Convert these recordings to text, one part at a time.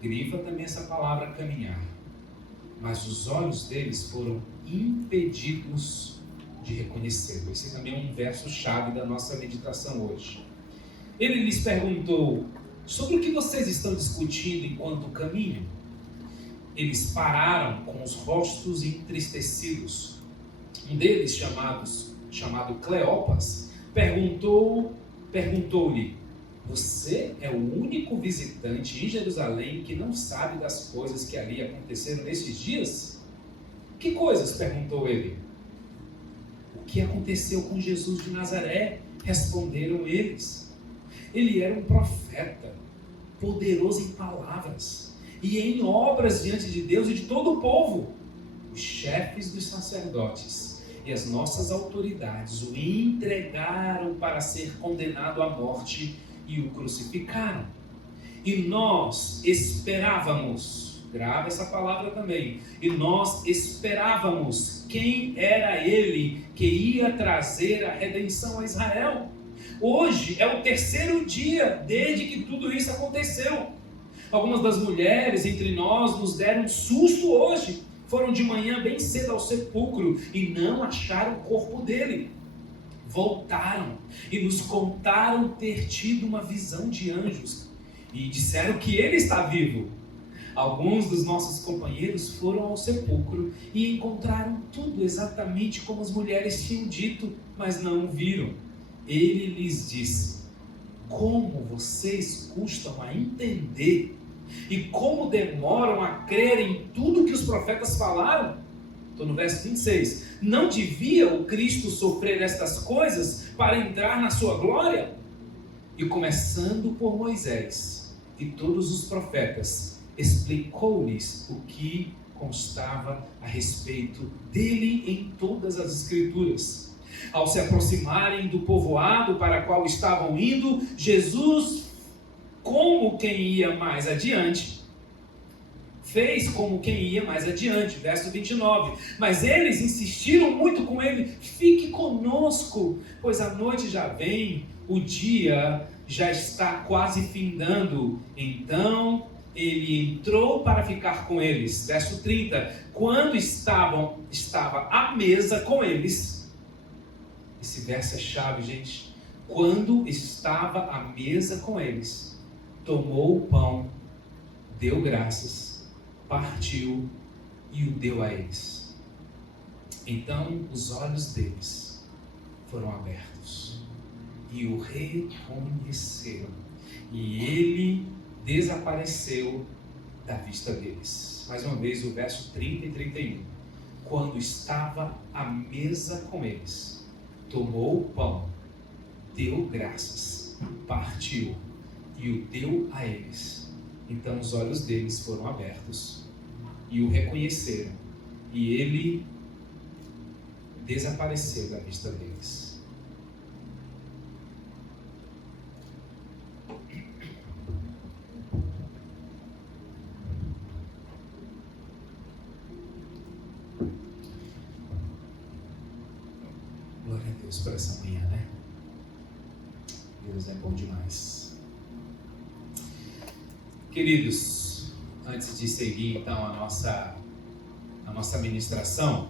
Grifa também essa palavra caminhar. Mas os olhos deles foram impedidos de reconhecê-lo. Esse também é um verso-chave da nossa meditação hoje. Ele lhes perguntou: sobre o que vocês estão discutindo enquanto caminham? Eles pararam com os rostos entristecidos. Um deles, chamado Cleopas, perguntou-lhe: você é o único visitante em Jerusalém que não sabe das coisas que ali aconteceram nesses dias? Que coisas? Perguntou ele. O que aconteceu com Jesus de Nazaré? Responderam eles. Ele era um profeta, poderoso em palavras e em obras diante de Deus e de todo o povo. Os chefes dos sacerdotes e as nossas autoridades o entregaram para ser condenado à morte e o crucificaram. E nós esperávamos, grava essa palavra também, e nós esperávamos quem era ele que ia trazer a redenção a Israel. Hoje é o terceiro dia desde que tudo isso aconteceu. Algumas das mulheres entre nós nos deram um susto hoje. Foram de manhã bem cedo ao sepulcro e não acharam o corpo dele. Voltaram e nos contaram ter tido uma visão de anjos e disseram que ele está vivo. Alguns dos nossos companheiros foram ao sepulcro e encontraram tudo exatamente como as mulheres tinham dito, mas não o viram. Ele lhes disse: como vocês custam a entender e como demoram a crer em tudo que os profetas falaram? Estou no verso 26. Não devia o Cristo sofrer estas coisas para entrar na sua glória? E começando por Moisés e todos os profetas, explicou-lhes o que constava a respeito dele em todas as Escrituras. Ao se aproximarem do povoado para qual estavam indo, Jesus, como quem ia mais adiante, fez como quem ia mais adiante, verso 29. Mas eles insistiram muito com ele: fique conosco, pois a noite já vem, o dia já está quase findando. Então ele entrou para ficar com eles, verso 30. Quando estava à mesa com eles, esse verso é chave, gente. Quando estava à mesa com eles, tomou o pão, deu graças, partiu e o deu a eles. Então os olhos deles foram abertos e o reconheceram, e ele desapareceu da vista deles. Mais uma vez o verso 30 e 31. Quando estava à mesa com eles, tomou o pão, deu graças, partiu e o deu a eles. Então os olhos deles foram abertos e o reconheceram, e ele desapareceu da vista deles. Glória a Deus por essa manhã, né? Deus é bom demais. Queridos, antes de seguir então a nossa ministração,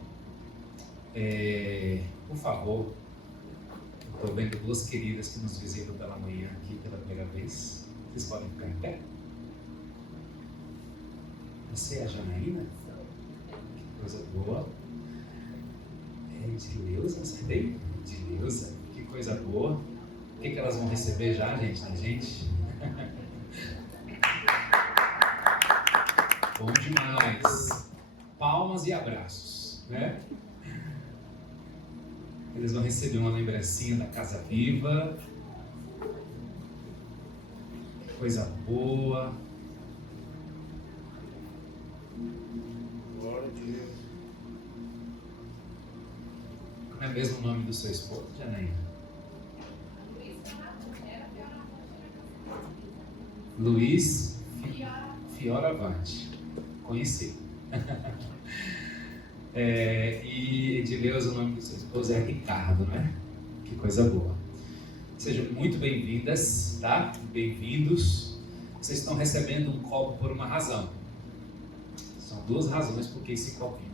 por favor, estou vendo duas queridas que nos visitam pela manhã aqui pela primeira vez. Vocês podem ficar em pé? Você é a Janaína? Que coisa boa. Edileuza, acertei? Edileuza, que coisa boa. O que elas vão receber já, gente? Da gente? Bom demais. Palmas e abraços, né? Eles vão receber uma lembrancinha da Casa Viva. Que coisa boa. Glória a Deus. Como é mesmo o nome do seu esposo, Janaína? Luiz Fioravante. Conheci. E Edileuza, o nome do seu esposo é Ricardo, né? Que coisa boa. Sejam muito bem-vindas, tá? Bem-vindos. vocês estão recebendo um copo por uma razão. São duas razões por que esse copinho.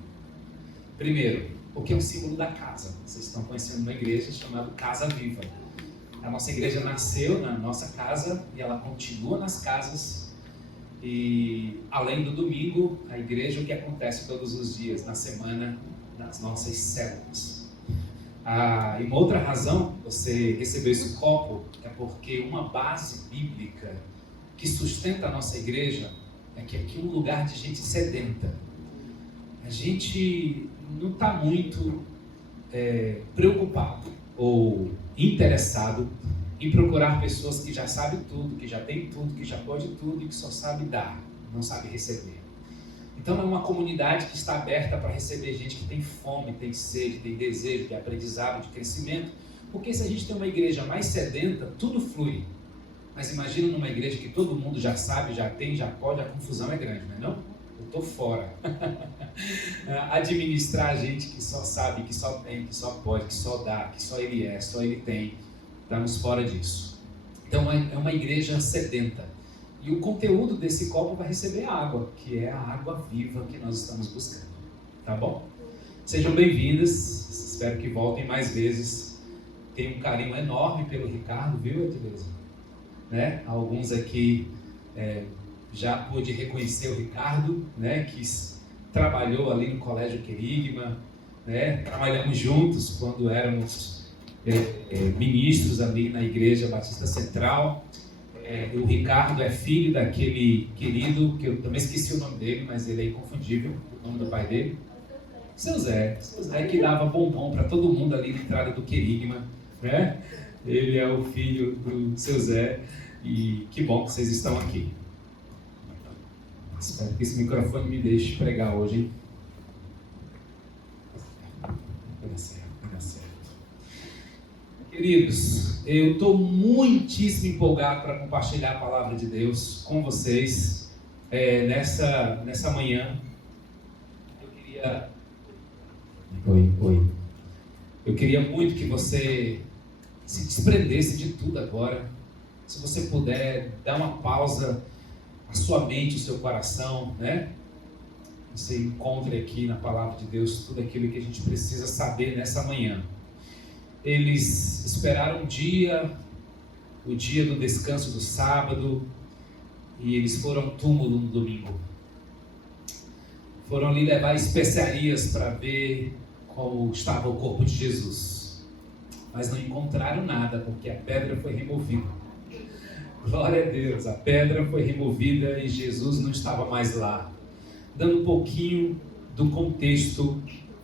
Primeiro, porque é um símbolo da casa. Vocês estão conhecendo uma igreja chamada Casa Viva. A nossa igreja nasceu na nossa casa e ela continua nas casas. E além do domingo, a igreja, o que acontece todos os dias na semana, nas nossas células. E uma outra razão, você recebeu esse copo, é porque uma base bíblica que sustenta a nossa igreja é que aqui é um lugar de gente sedenta. A gente não está muito preocupado ou interessado em procurar pessoas que já sabem tudo, que já tem tudo, que já pode tudo e que só sabe dar, não sabe receber. Então é uma comunidade que está aberta para receber gente que tem fome, tem sede, tem desejo de aprendizado, de crescimento. Porque se a gente tem uma igreja mais sedenta, tudo flui. Mas imagina numa igreja que todo mundo já sabe, já tem, já pode, a confusão é grande, não é não? Eu estou fora. Administrar a gente que só sabe, que só tem, que só pode, que só dá, que só ele é, só ele tem. Estamos fora disso. Então é uma igreja sedenta. E o conteúdo desse copo vai receber água, que é a água viva que nós estamos buscando. Tá bom? Sejam bem-vindas. Espero que voltem mais vezes. Tenho um carinho enorme pelo Ricardo, viu, Edileuza? Né? Alguns aqui já pude reconhecer o Ricardo, né? Que trabalhou ali no Colégio Querigma, né? Trabalhamos juntos quando éramos ministros ali na Igreja Batista Central. O Ricardo é filho daquele querido, que eu também esqueci o nome dele, mas ele é inconfundível, o nome do pai dele. Seu Zé que dava bombom para todo mundo ali na entrada do Querigma, né? Ele é o filho do seu Zé, e que bom que vocês estão aqui. Espero que esse microfone me deixe pregar hoje, hein? Vai dar certo, vai dar certo. Queridos, eu estou muitíssimo empolgado para compartilhar a palavra de Deus com vocês nessa manhã. Eu queria muito que você se desprendesse de tudo agora. Se você puder, dar uma pausa à sua mente, ao seu coração, né? Você encontre aqui na palavra de Deus tudo aquilo que a gente precisa saber nessa manhã. Eles esperaram o dia do descanso do sábado, e eles foram ao túmulo no domingo. Foram ali levar especiarias para ver como estava o corpo de Jesus. Mas não encontraram nada, porque a pedra foi removida. Glória a Deus, a pedra foi removida e Jesus não estava mais lá. Dando um pouquinho do contexto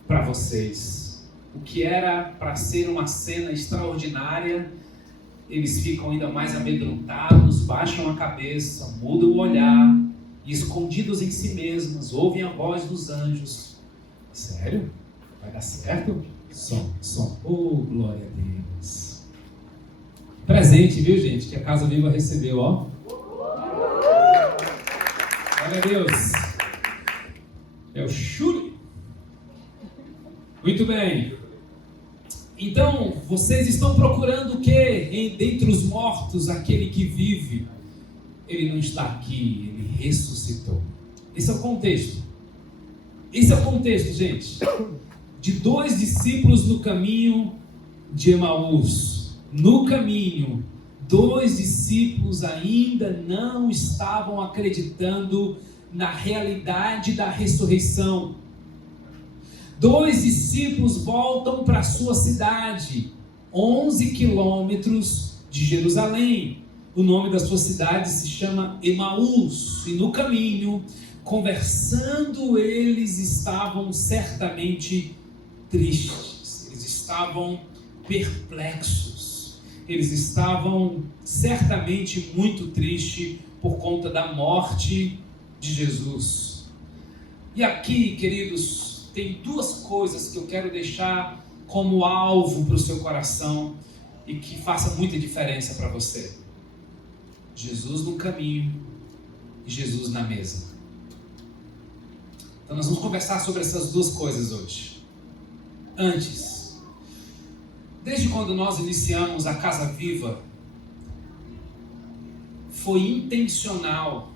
para vocês. O que era para ser uma cena extraordinária, eles ficam ainda mais amedrontados, baixam a cabeça, mudam o olhar, e escondidos em si mesmos, ouvem a voz dos anjos. Sério? Vai dar certo? Som. Oh, glória a Deus. Presente, viu, gente? Que a Casa Viva recebeu, ó. Glória a Deus. É o Shuri. Muito bem. Então, vocês estão procurando o quê? Dentre os mortos, aquele que vive. Ele não está aqui, ele ressuscitou. Esse é o contexto. Esse é o contexto, gente. De 2 discípulos no caminho de Emaús. No caminho, 2 discípulos ainda não estavam acreditando na realidade da ressurreição. 2 discípulos voltam para a sua cidade, 11 quilômetros de Jerusalém. O nome da sua cidade se chama Emaús. E no caminho, conversando, eles estavam certamente tristes. Eles estavam perplexos. Eles estavam certamente muito tristes por conta da morte de Jesus. E aqui, queridos, tem 2 coisas que eu quero deixar como alvo para o seu coração e que faça muita diferença para você. Jesus no caminho e Jesus na mesa. Então nós vamos conversar sobre essas 2 coisas hoje. Antes, desde quando nós iniciamos a Casa Viva, foi intencional,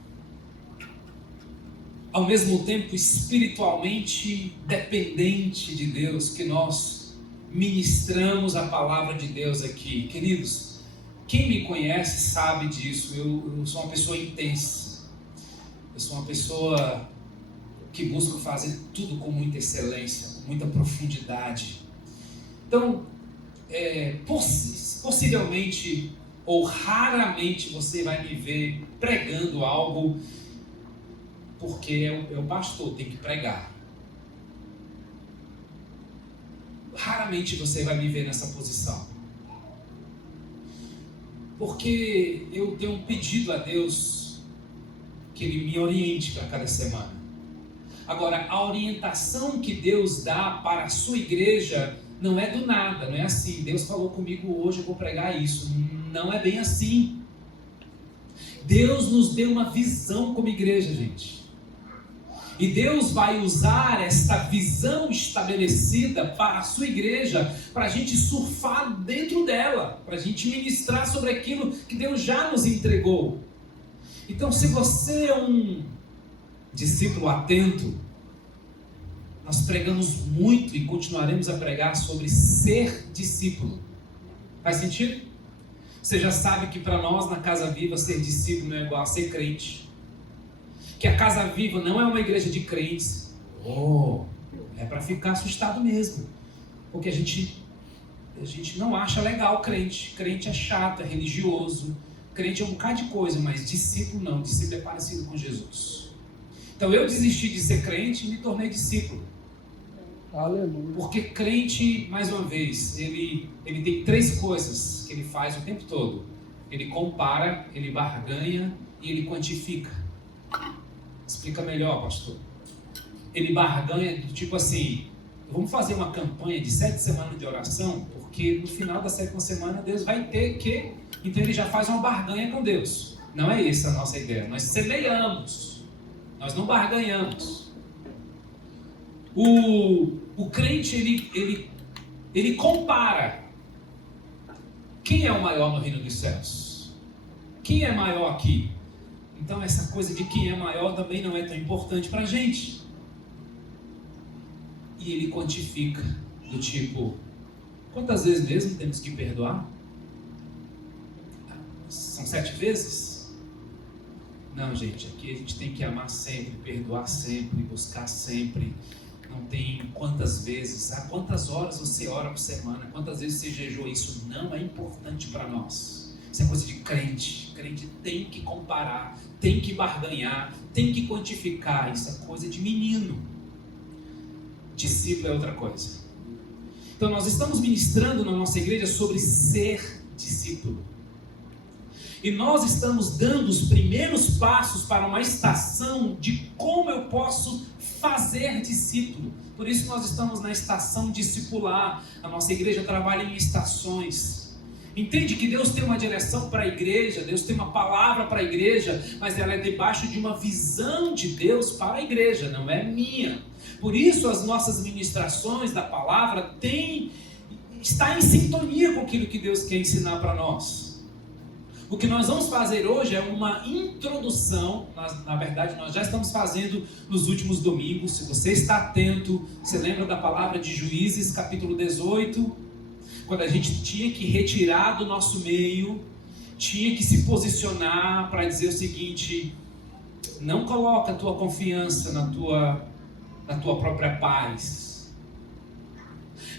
ao mesmo tempo espiritualmente dependente de Deus, que nós ministramos a palavra de Deus aqui. Queridos, quem me conhece sabe disso. Eu sou uma pessoa intensa, eu sou uma pessoa que busca fazer tudo com muita excelência, com muita profundidade. Então, possivelmente ou raramente você vai me ver pregando algo porque é o pastor, tem que pregar. Raramente você vai me ver nessa posição, porque eu tenho pedido a Deus que Ele me oriente para cada semana. Agora, a orientação que Deus dá para a sua igreja não é do nada, não é assim, Deus falou comigo hoje, eu vou pregar isso. Não é bem assim. Deus nos deu uma visão como igreja, gente. E Deus vai usar esta visão estabelecida para a sua igreja, para a gente surfar dentro dela, para a gente ministrar sobre aquilo que Deus já nos entregou. Então, se você é um discípulo atento, nós pregamos muito e continuaremos a pregar sobre ser discípulo. Faz sentido? Você já sabe que para nós na Casa Viva ser discípulo não é igual a ser crente. Que a Casa Viva não é uma igreja de crentes. É para ficar assustado mesmo. Porque a gente não acha legal crente. Crente é chato, é religioso. Crente é um bocado de coisa, mas discípulo não. Discípulo é parecido com Jesus. Então eu desisti de ser crente e me tornei discípulo. Aleluia. Porque crente, mais uma vez, ele tem 3 coisas que ele faz o tempo todo. Ele compara, ele barganha e ele quantifica. Explica melhor, pastor. Ele barganha do tipo assim, vamos fazer uma campanha de 7 semanas de oração, porque no final da 7ª semana Deus vai ter que... Então ele já faz uma barganha com Deus. Não é essa a nossa ideia. Nós semeamos, nós não barganhamos. O crente, ele compara. Quem é o maior no reino dos céus? Quem é maior aqui? Então essa coisa de quem é maior também não é tão importante para a gente. E ele quantifica, do tipo, quantas vezes mesmo temos que perdoar? São 7 vezes? Não, gente, aqui a gente tem que amar sempre, perdoar sempre, buscar sempre. Não tem quantas vezes, quantas horas você ora por semana, quantas vezes você jejua, isso não é importante para nós. Isso é coisa de crente. Crente tem que comparar, tem que barganhar, tem que quantificar. Isso é coisa de menino. Discípulo é outra coisa. Então nós estamos ministrando na nossa igreja sobre ser discípulo. E nós estamos dando os primeiros passos para uma estação de como eu posso fazer discípulo. Por isso nós estamos na estação discipular. A nossa igreja trabalha em estações. Entende que Deus tem uma direção para a igreja, Deus tem uma palavra para a igreja, mas ela é debaixo de uma visão de Deus para a igreja, não é minha. Por isso as nossas ministrações da palavra está em sintonia com aquilo que Deus quer ensinar para nós. O que nós vamos fazer hoje é uma introdução, na verdade nós já estamos fazendo nos últimos domingos. Se você está atento, você lembra da palavra de Juízes, capítulo 18, quando a gente tinha que retirar do nosso meio, tinha que se posicionar para dizer o seguinte: não coloca a tua confiança na tua própria paz,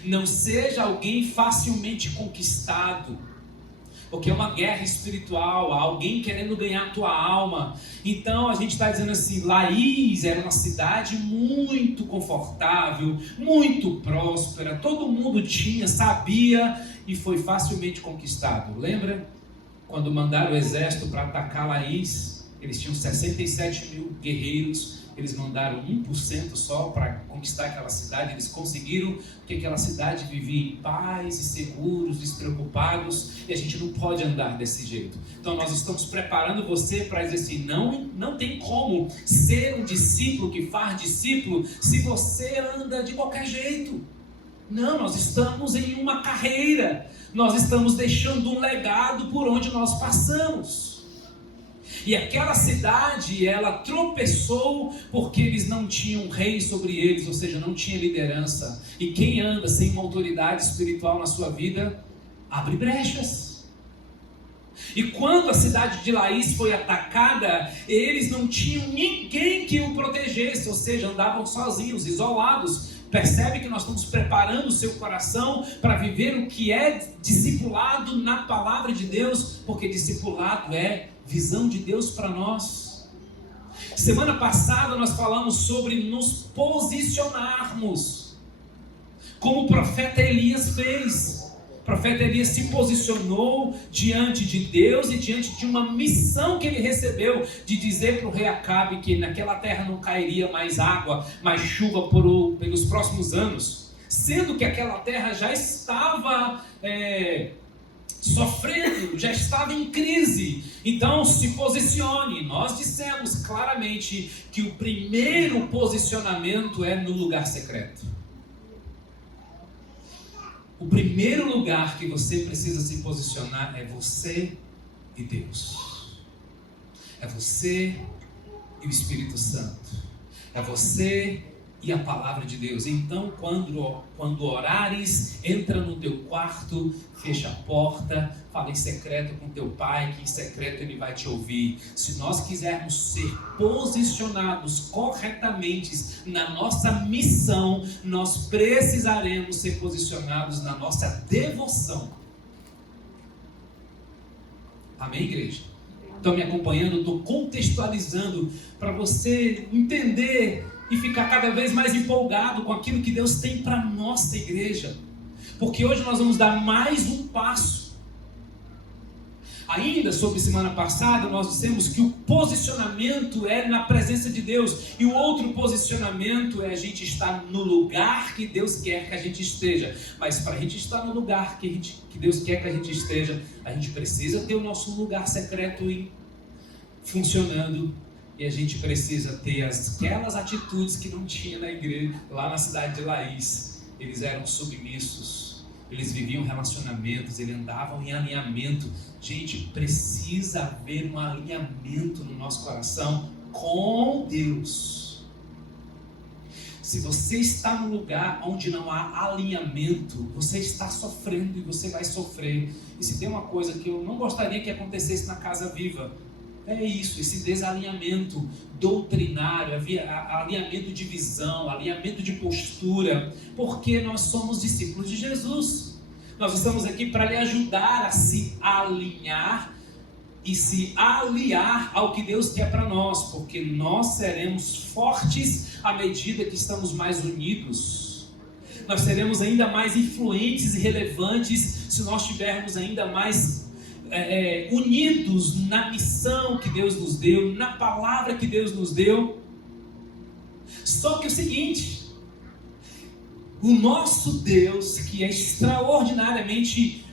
não seja alguém facilmente conquistado, porque é uma guerra espiritual, alguém querendo ganhar a tua alma. Então a gente está dizendo assim, Laís era uma cidade muito confortável, muito próspera, todo mundo tinha, sabia e foi facilmente conquistado. Lembra? Quando mandaram o exército para atacar Laís, eles tinham 67 mil guerreiros, eles mandaram 1% só para conquistar aquela cidade. Eles conseguiram, porque aquela cidade vivia em paz e seguros, despreocupados, e a gente não pode andar desse jeito. Então nós estamos preparando você para dizer assim, não tem como ser um discípulo que faz discípulo se você anda de qualquer jeito. Não, nós estamos em uma carreira, nós estamos deixando um legado por onde nós passamos. E aquela cidade, ela tropeçou porque eles não tinham rei sobre eles, ou seja, não tinha liderança. E quem anda sem uma autoridade espiritual na sua vida, abre brechas. E quando a cidade de Laís foi atacada, eles não tinham ninguém que o protegesse, ou seja, andavam sozinhos, isolados. Percebe que nós estamos preparando o seu coração para viver o que é discipulado na palavra de Deus, porque discipulado é visão de Deus para nós. Semana passada nós falamos sobre nos posicionarmos, como o profeta Elias fez. O profeta Elias se posicionou diante de Deus e diante de uma missão que ele recebeu, de dizer para o rei Acabe que naquela terra não cairia mais água, mais chuva pelos próximos anos, sendo que aquela terra já estava sofrendo, já estava em crise. Então se posicione. Nós dissemos claramente que o primeiro posicionamento é no lugar secreto. O primeiro lugar que você precisa se posicionar é você e Deus. É você e o Espírito Santo. É você e a palavra de Deus. Então, quando orares, entra no teu quarto, fecha a porta, fala em secreto com teu pai, que em secreto ele vai te ouvir. Se nós quisermos ser posicionados corretamente na nossa missão, nós precisaremos ser posicionados na nossa devoção. Amém, igreja? Estão me acompanhando? Estou contextualizando para você entender e ficar cada vez mais empolgado com aquilo que Deus tem para a nossa igreja. Porque hoje nós vamos dar mais um passo. Ainda sobre semana passada nós dissemos que o posicionamento é na presença de Deus. E o outro posicionamento é a gente estar no lugar que Deus quer que a gente esteja. Mas para a gente estar no lugar que Deus quer que a gente esteja, a gente precisa ter o nosso lugar secreto funcionando. E a gente precisa ter aquelas atitudes que não tinha na igreja, lá na cidade de Laís. Eles eram submissos, eles viviam relacionamentos, eles andavam em alinhamento. Gente, precisa haver um alinhamento no nosso coração com Deus. Se você está num lugar onde não há alinhamento, você está sofrendo e você vai sofrer. E se tem uma coisa que eu não gostaria que acontecesse na Casa Viva, é isso, esse desalinhamento doutrinário, alinhamento de visão, alinhamento de postura, porque nós somos discípulos de Jesus. Nós estamos aqui para lhe ajudar a se alinhar e se aliar ao que Deus quer para nós, porque nós seremos fortes à medida que estamos mais unidos. Nós seremos ainda mais influentes e relevantes se nós estivermos ainda mais unidos na missão que Deus nos deu, na palavra que Deus nos deu. Só que o seguinte, o nosso Deus, que é extraordinariamente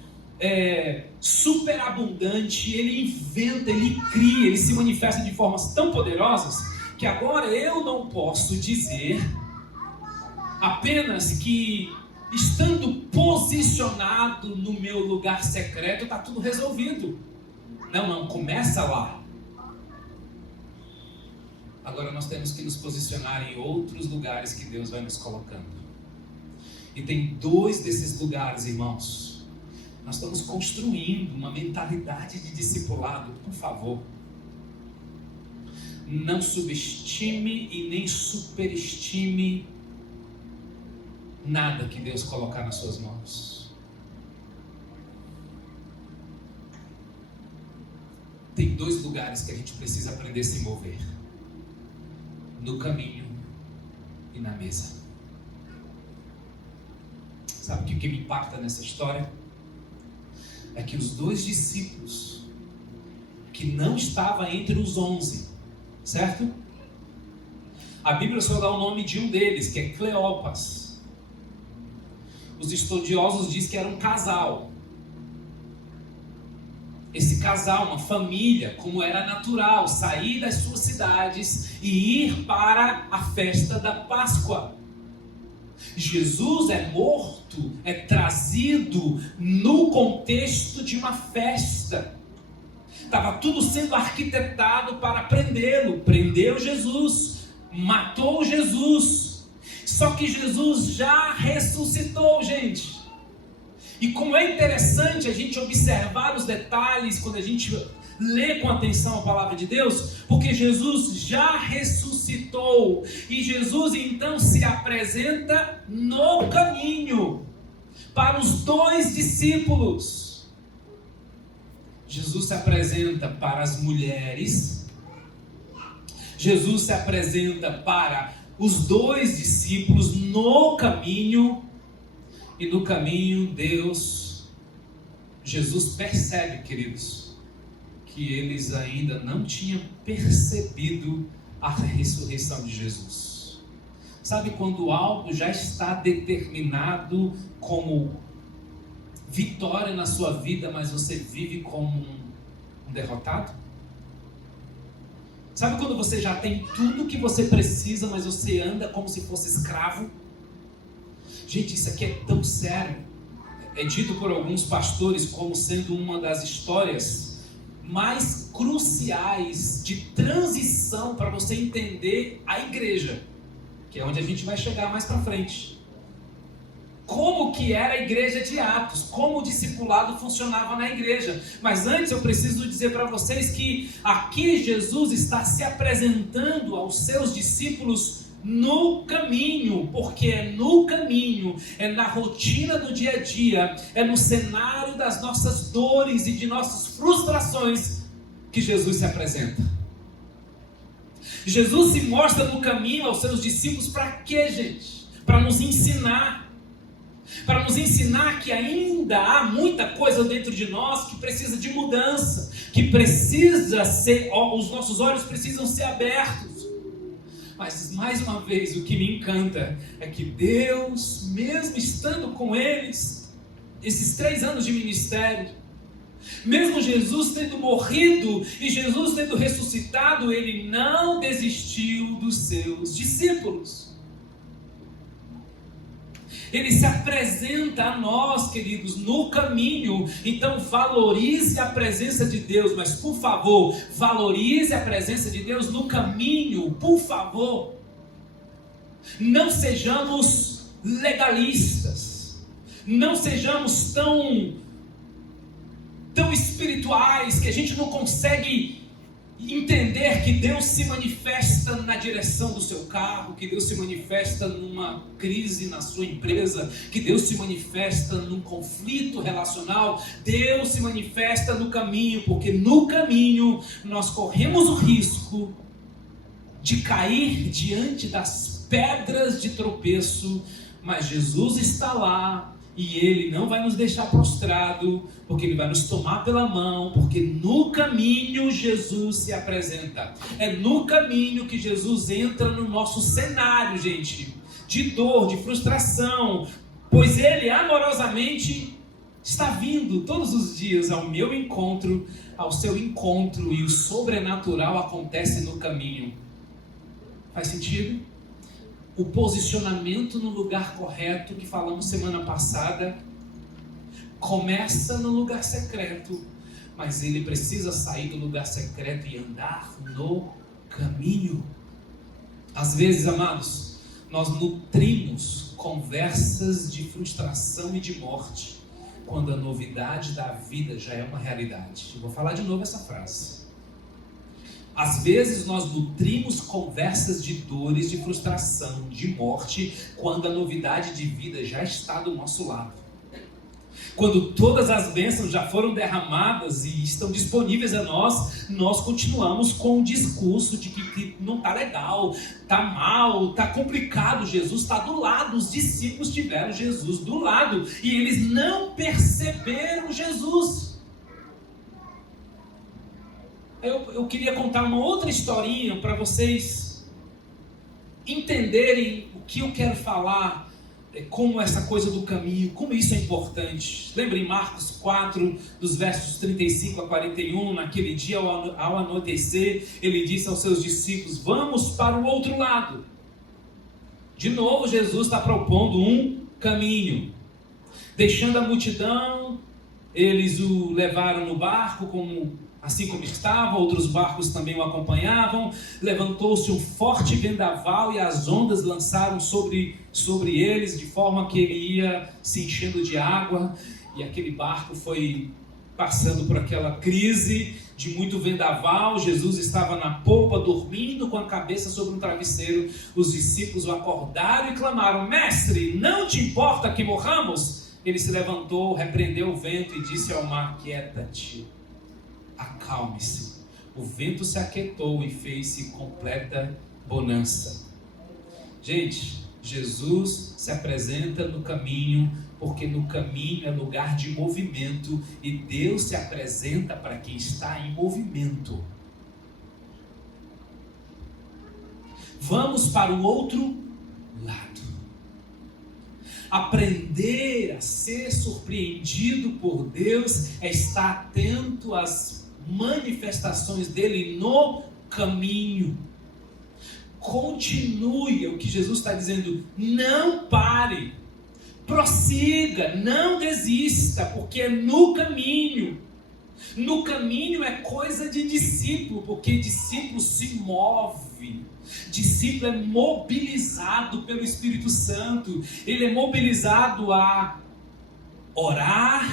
superabundante, ele inventa, ele cria, ele se manifesta de formas tão poderosas que agora eu não posso dizer apenas que estando posicionado no meu lugar secreto, está tudo resolvido. Não, começa lá. Agora nós temos que nos posicionar em outros lugares que Deus vai nos colocando. E tem 2 desses lugares, irmãos. Nós estamos construindo uma mentalidade de discipulado, por favor. Não subestime e nem superestime nada que Deus colocar nas suas mãos. Tem 2 lugares que a gente precisa aprender a se mover: no caminho e na mesa. Sabe o que me impacta nessa história? É que os 2 discípulos que não estavam entre os 11, certo? A Bíblia só dá o nome de um deles, que é Cleopas. Os estudiosos dizem que era um casal. Esse casal, uma família, como era natural, sair das suas cidades e ir para a festa da Páscoa. Jesus é morto, é trazido no contexto de uma festa. estava tudo sendo arquitetado para prendê-lo. Prendeu Jesus, matou Jesus. Só que Jesus já ressuscitou, gente. E como é interessante a gente observar os detalhes quando a gente lê com atenção a palavra de Deus, porque Jesus já ressuscitou. E Jesus então se apresenta no caminho para os 2 discípulos. Jesus se apresenta para as mulheres. Jesus se apresenta para os 2 discípulos no caminho. E no caminho, Jesus percebe, queridos, que eles ainda não tinham percebido a ressurreição de Jesus. Sabe quando algo já está determinado como vitória na sua vida, mas você vive como um derrotado? Sabe quando você já tem tudo que você precisa, mas você anda como se fosse escravo? Gente, isso aqui é tão sério. É dito por alguns pastores como sendo uma das histórias mais cruciais de transição para você entender a igreja, que é onde a gente vai chegar mais para frente. Como que era a igreja de Atos, como o discipulado funcionava na igreja. Mas antes eu preciso dizer para vocês que aqui Jesus está se apresentando aos seus discípulos no caminho, porque é no caminho, é na rotina do dia a dia, é no cenário das nossas dores e de nossas frustrações que Jesus se apresenta. Jesus se mostra no caminho aos seus discípulos para quê, gente? Para nos ensinar. Para nos ensinar que ainda há muita coisa dentro de nós que precisa de mudança, que precisa ser, os nossos olhos precisam ser abertos. Mas mais uma vez, o que me encanta é que Deus, mesmo estando com eles, esses 3 anos de ministério, mesmo Jesus tendo morrido e Jesus tendo ressuscitado, Ele não desistiu dos seus discípulos. Ele se apresenta a nós, queridos, no caminho. Então valorize a presença de Deus, mas por favor, valorize a presença de Deus no caminho, por favor. Não sejamos legalistas, não sejamos tão espirituais que a gente não consegue entender que Deus se manifesta na direção do seu carro, que Deus se manifesta numa crise na sua empresa, que Deus se manifesta num conflito relacional. Deus se manifesta no caminho, porque no caminho nós corremos o risco de cair diante das pedras de tropeço, mas Jesus está lá. E Ele não vai nos deixar prostrado, porque Ele vai nos tomar pela mão, porque no caminho Jesus se apresenta. É no caminho que Jesus entra no nosso cenário, gente, de dor, de frustração, pois Ele amorosamente está vindo todos os dias ao meu encontro, ao seu encontro, e o sobrenatural acontece no caminho. Faz sentido? O posicionamento no lugar correto, que falamos semana passada, começa no lugar secreto, mas ele precisa sair do lugar secreto e andar no caminho. Às vezes, amados, nós nutrimos conversas de frustração e de morte, quando a novidade da vida já é uma realidade. Eu vou falar de novo essa frase. Às vezes nós nutrimos conversas de dores, de frustração, de morte, quando a novidade de vida já está do nosso lado. Quando todas as bênçãos já foram derramadas e estão disponíveis a nós, nós continuamos com o discurso de que não está legal, está mal, está complicado. Jesus está do lado, os discípulos tiveram Jesus do lado e eles não perceberam Jesus. Eu queria contar uma outra historinha para vocês entenderem o que eu quero falar, como essa coisa do caminho, como isso é importante. Lembra em Marcos 4, dos versos 35 a 41, naquele dia ao anoitecer, ele disse aos seus discípulos: vamos para o outro lado. De novo Jesus está propondo um caminho. Deixando a multidão, eles o levaram no barco, como assim como estava, outros barcos também o acompanhavam. Levantou-se um forte vendaval e as ondas lançaram sobre eles, de forma que ele ia se enchendo de água, e aquele barco foi passando por aquela crise de muito vendaval. Jesus estava na popa, dormindo com a cabeça sobre um travesseiro. Os discípulos o acordaram e clamaram: Mestre, não te importa que morramos? Ele se levantou, repreendeu o vento e disse ao mar: Quieta-te, acalme-se. O vento se aquietou e fez-se completa bonança. Gente, Jesus se apresenta no caminho, porque no caminho é lugar de movimento, e Deus se apresenta para quem está em movimento. Vamos para o outro lado. Aprender a ser surpreendido por Deus é estar atento às manifestações dele no caminho. Continue, é o que Jesus está dizendo, não pare, prossiga, não desista, porque é no caminho. No caminho é coisa de discípulo, porque discípulo se move, discípulo é mobilizado pelo Espírito Santo, ele é mobilizado a orar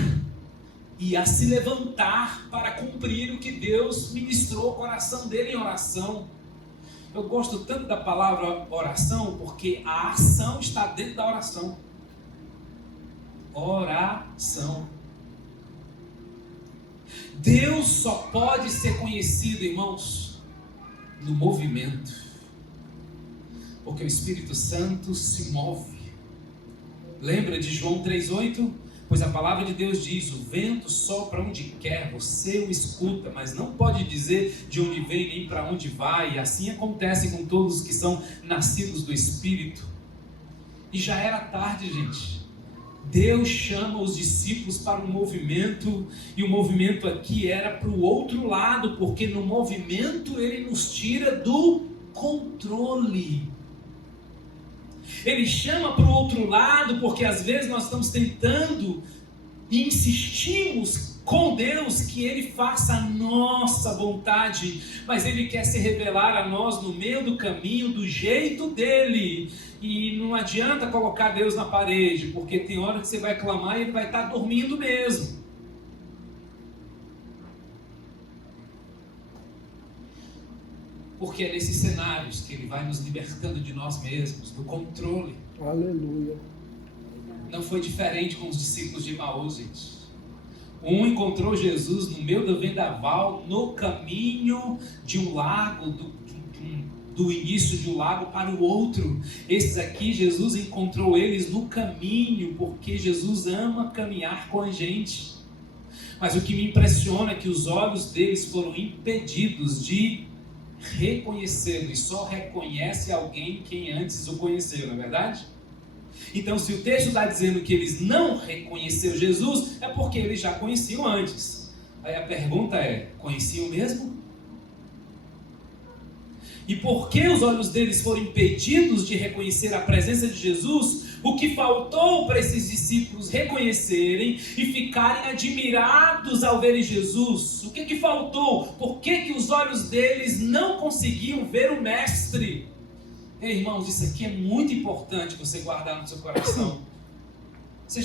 e a se levantar para cumprir o que Deus ministrou ao coração dele em oração. Eu gosto tanto da palavra oração, porque a ação está dentro da oração. Oração. Deus só pode ser conhecido, irmãos, no movimento, porque o Espírito Santo se move. Lembra de João 3,8? Pois a palavra de Deus diz: o vento sopra onde quer, você o escuta, mas não pode dizer de onde vem nem para onde vai. E assim acontece com todos que são nascidos do Espírito. E já era tarde, gente. Deus chama os discípulos para um movimento, e o movimento aqui era para o outro lado, porque no movimento ele nos tira do controle. Ele chama para o outro lado, porque às vezes nós estamos tentando e insistimos com Deus que Ele faça a nossa vontade, mas Ele quer se revelar a nós no meio do caminho, do jeito dEle. E não adianta colocar Deus na parede, porque tem hora que você vai clamar e Ele vai estar dormindo mesmo. Porque é nesses cenários que Ele vai nos libertando de nós mesmos, do controle. Aleluia. Não foi diferente com os discípulos de Emaús, gente. Um encontrou Jesus no meio do vendaval, no caminho de um lago, do início de um lago para o outro. Esses aqui, Jesus encontrou eles no caminho, porque Jesus ama caminhar com a gente. Mas o que me impressiona é que os olhos deles foram impedidos de reconhecê-lo, e só reconhece alguém quem antes o conheceu, não é verdade? Então, se o texto está dizendo que eles não reconheceram Jesus, é porque eles já conheciam antes. Aí a pergunta é: conheciam mesmo? E por que os olhos deles foram impedidos de reconhecer a presença de Jesus? O que faltou para esses discípulos reconhecerem e ficarem admirados ao verem Jesus? O que faltou? Por que os olhos deles não conseguiam ver o Mestre? Ei, irmãos, isso aqui é muito importante você guardar no seu coração. Você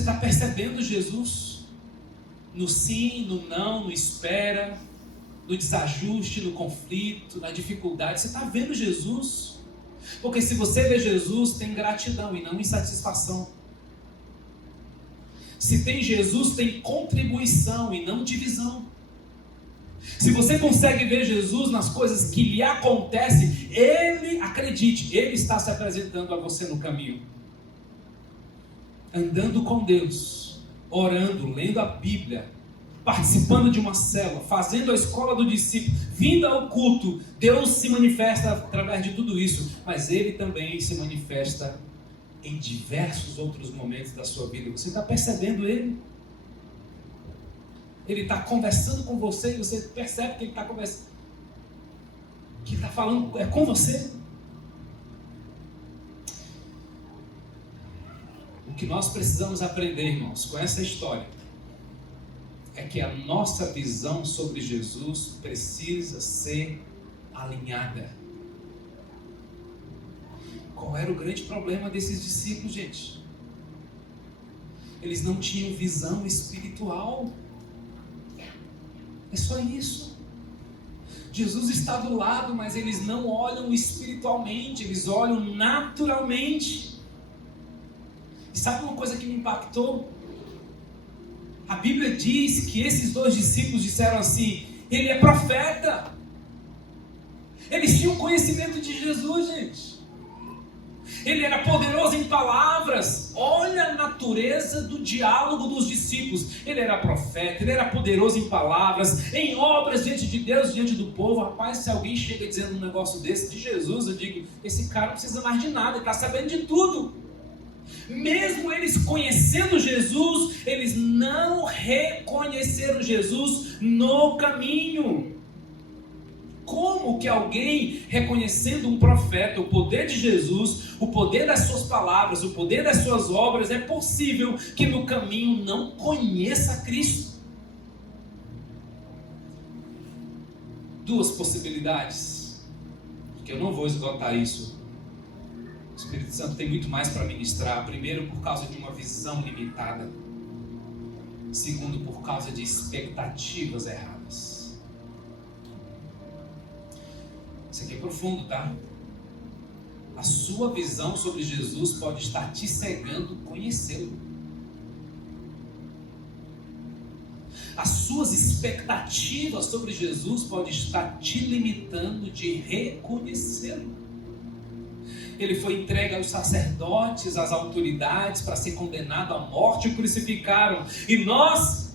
está percebendo Jesus? No sim, no não, no espera, no desajuste, no conflito, na dificuldade. Você está vendo Jesus? Porque se você vê Jesus, tem gratidão e não insatisfação. Se tem Jesus, tem contribuição e não divisão. Se você consegue ver Jesus nas coisas que lhe acontecem, Ele, acredite, Ele está se apresentando a você no caminho. Andando com Deus, orando, lendo a Bíblia, participando de uma célula, fazendo a escola do discípulo, vindo ao culto. Deus se manifesta através de tudo isso, mas Ele também se manifesta em diversos outros momentos da sua vida. Você está percebendo Ele? Ele está conversando com você e você percebe que Ele está conversando, que está falando é com você. O que nós precisamos aprender, irmãos, com essa história, é que a nossa visão sobre Jesus precisa ser alinhada. Qual era o grande problema desses discípulos, gente? Eles não tinham visão espiritual. É só isso. Jesus está do lado, mas eles não olham espiritualmente, eles olham naturalmente. E sabe uma coisa que me impactou? A Bíblia diz que esses dois discípulos disseram assim: ele é profeta. Eles tinham conhecimento de Jesus, gente. Ele era poderoso em palavras. Olha a natureza do diálogo dos discípulos. Ele era profeta, ele era poderoso em palavras, em obras diante de Deus, diante do povo. Rapaz, se alguém chega dizendo um negócio desse de Jesus, eu digo, esse cara não precisa mais de nada, ele está sabendo de tudo. Mesmo eles conhecendo Jesus, eles não reconheceram Jesus no caminho. Como que alguém, reconhecendo um profeta, o poder de Jesus, o poder das suas palavras, o poder das suas obras, é possível que no caminho não conheça Cristo? Duas possibilidades, porque eu não vou esgotar isso. O Espírito Santo tem muito mais para ministrar. Primeiro, por causa de uma visão limitada. Segundo, por causa de expectativas erradas. Isso aqui é profundo, tá? A sua visão sobre Jesus pode estar te cegando conhecê-lo. As suas expectativas sobre Jesus podem estar te limitando de reconhecê-lo. Ele foi entregue aos sacerdotes, às autoridades, para ser condenado à morte, e o crucificaram. E nós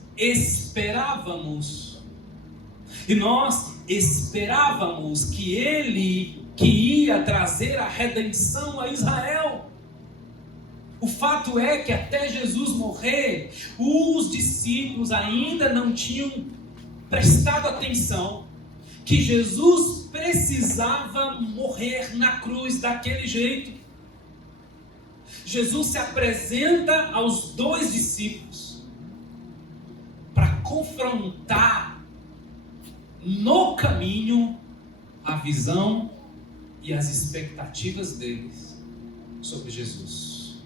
esperávamos que ele que ia trazer a redenção a Israel. O fato é que até Jesus morrer, os discípulos ainda não tinham prestado atenção que Jesus precisava morrer na cruz daquele jeito. Jesus se apresenta aos dois discípulos para confrontar no caminho a visão e as expectativas deles sobre Jesus.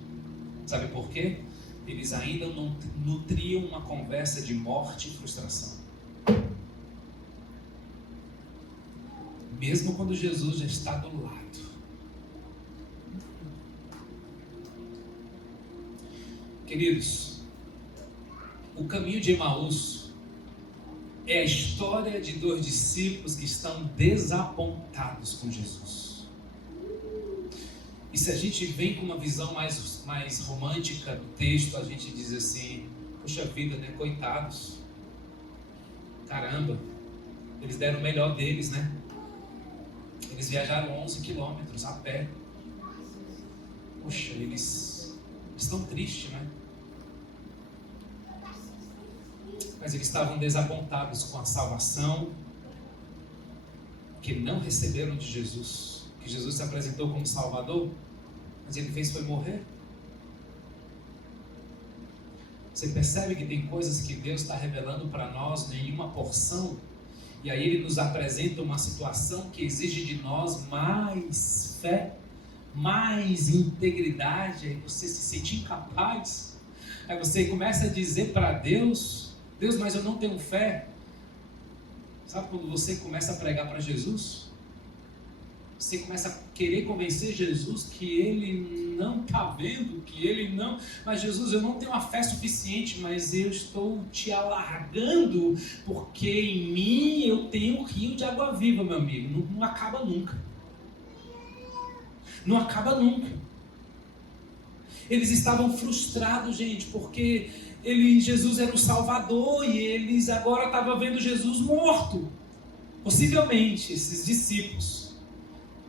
Sabe por quê? Eles ainda não nutriam uma conversa de morte e frustração. Mesmo quando Jesus já está do lado. Queridos, o caminho de Emaús é a história de dois discípulos que estão desapontados com Jesus. E se a gente vem com uma visão mais romântica do texto, a gente diz assim: puxa vida, né? Coitados. Caramba, eles deram o melhor deles, né? Eles viajaram 11 quilômetros a pé. Puxa, eles estão tristes, né? Mas eles estavam desapontados com a salvação que não receberam de Jesus. Que Jesus se apresentou como Salvador, mas ele fez foi morrer. Você percebe que tem coisas que Deus está revelando para nós, nenhuma porção, e aí Ele nos apresenta uma situação que exige de nós mais fé, mais integridade, aí você se sente incapaz, aí você começa a dizer para Deus, mas eu não tenho fé. Sabe quando você começa a pregar para Jesus? Você começa a querer convencer Jesus que Ele não está vendo, que Ele não... Mas Jesus, eu não tenho uma fé suficiente, mas eu estou te alargando, porque em mim eu tenho um rio de água viva, meu amigo. Não acaba nunca. Não acaba nunca. Eles estavam frustrados, gente, porque Jesus era o Salvador e eles agora estavam vendo Jesus morto. Possivelmente, esses discípulos...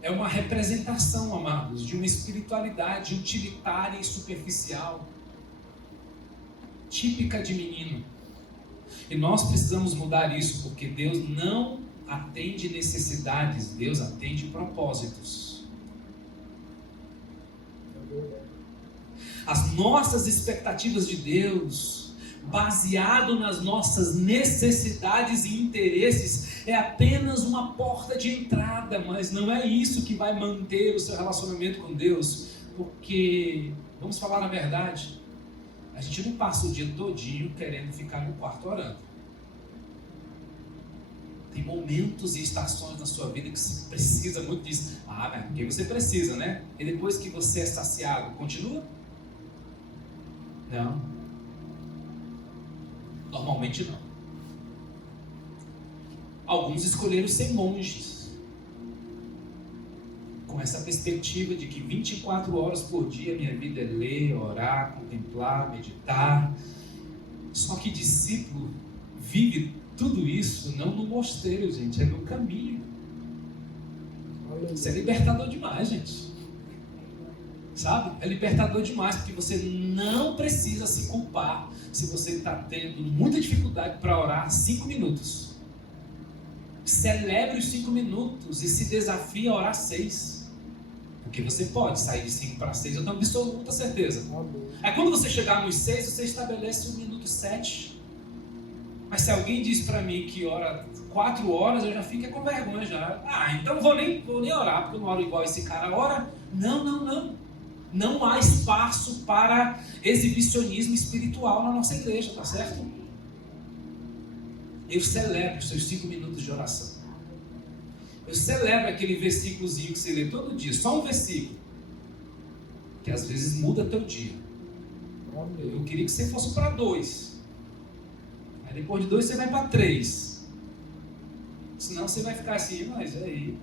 É uma representação, amados, de uma espiritualidade utilitária e superficial, típica de menino. E nós precisamos mudar isso, porque Deus não atende necessidades, Deus atende propósitos. As nossas expectativas de Deus baseado nas nossas necessidades e interesses, é apenas uma porta de entrada, mas não é isso que vai manter o seu relacionamento com Deus, porque, vamos falar a verdade, a gente não passa o dia todinho querendo ficar no quarto orando. Tem momentos e estações na sua vida que você precisa muito disso. Mas porque você precisa, né? E depois que você é saciado, continua? Não. Normalmente não. Alguns escolheram ser monges, com essa perspectiva de que 24 horas por dia minha vida é ler, orar, contemplar, meditar. Só que discípulo vive tudo isso não no mosteiro, gente, é no caminho. Isso é libertador demais, gente. Sabe? É libertador demais, porque você não precisa se culpar se você está tendo muita dificuldade para orar 5 minutos. Celebre os 5 minutos e se desafie a orar 6. Porque você pode sair de 5 para 6, eu tenho absoluta certeza. Aí quando você chegar nos 6, você estabelece o minuto 7. Mas se alguém diz para mim que ora 4 horas, eu já fico com vergonha já. Então vou nem orar, porque eu não oro igual esse cara ora. Não. Não há espaço para exibicionismo espiritual na nossa igreja, tá certo? Eu celebro os seus 5 minutos de oração. Eu celebro aquele versículozinho que você lê todo dia, só um versículo, que às vezes muda teu dia. Eu queria que você fosse para 2. Aí depois de 2 você vai para 3. Senão você vai ficar assim, mas aí,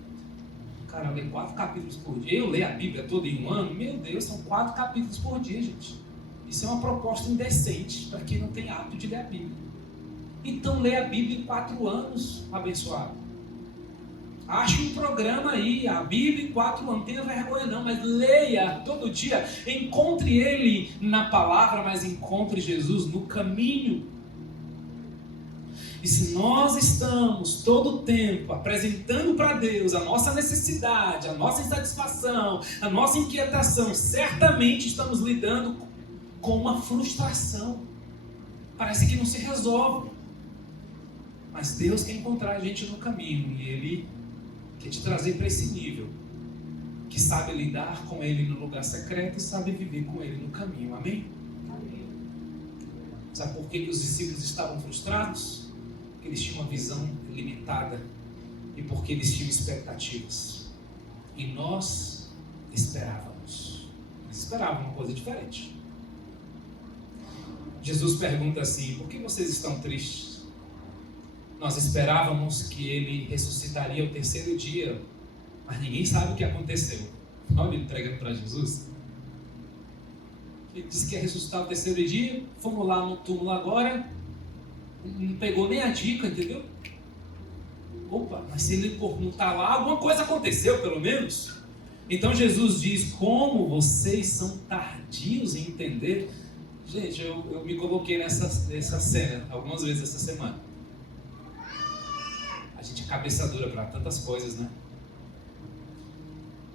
cara, eu leio 4 capítulos por dia. Eu leio a Bíblia toda em um ano. Meu Deus, são 4 capítulos por dia, gente. Isso é uma proposta indecente para quem não tem hábito de ler a Bíblia. Então lê a Bíblia em 4 anos, abençoado. Ache um programa aí, a Bíblia em 4 anos, não tenha vergonha não, mas leia todo dia. Encontre Ele na palavra, mas encontre Jesus no caminho. E se nós estamos todo o tempo apresentando para Deus a nossa necessidade, a nossa insatisfação, a nossa inquietação, certamente estamos lidando com uma frustração. Parece que não se resolve. Mas Deus quer encontrar a gente no caminho e Ele quer te trazer para esse nível, que sabe lidar com Ele no lugar secreto e sabe viver com Ele no caminho. Amém? Amém. Sabe por que os discípulos estavam frustrados? Porque eles tinham uma visão limitada e porque eles tinham expectativas. E nós esperávamos. Eles esperavam uma coisa diferente. Jesus pergunta assim: por que vocês estão tristes? Nós esperávamos que Ele ressuscitaria ao 3º dia, mas ninguém sabe o que aconteceu. Olha ele entregando para Jesus. Ele disse que ia ressuscitar ao 3º dia, fomos lá no túmulo agora, não pegou nem a dica, entendeu? Opa, mas se ele não está lá, alguma coisa aconteceu pelo menos. Então Jesus diz: como vocês são tardios em entender. Gente, eu me coloquei nessa cena algumas vezes essa semana. A gente é cabeça dura para tantas coisas, né?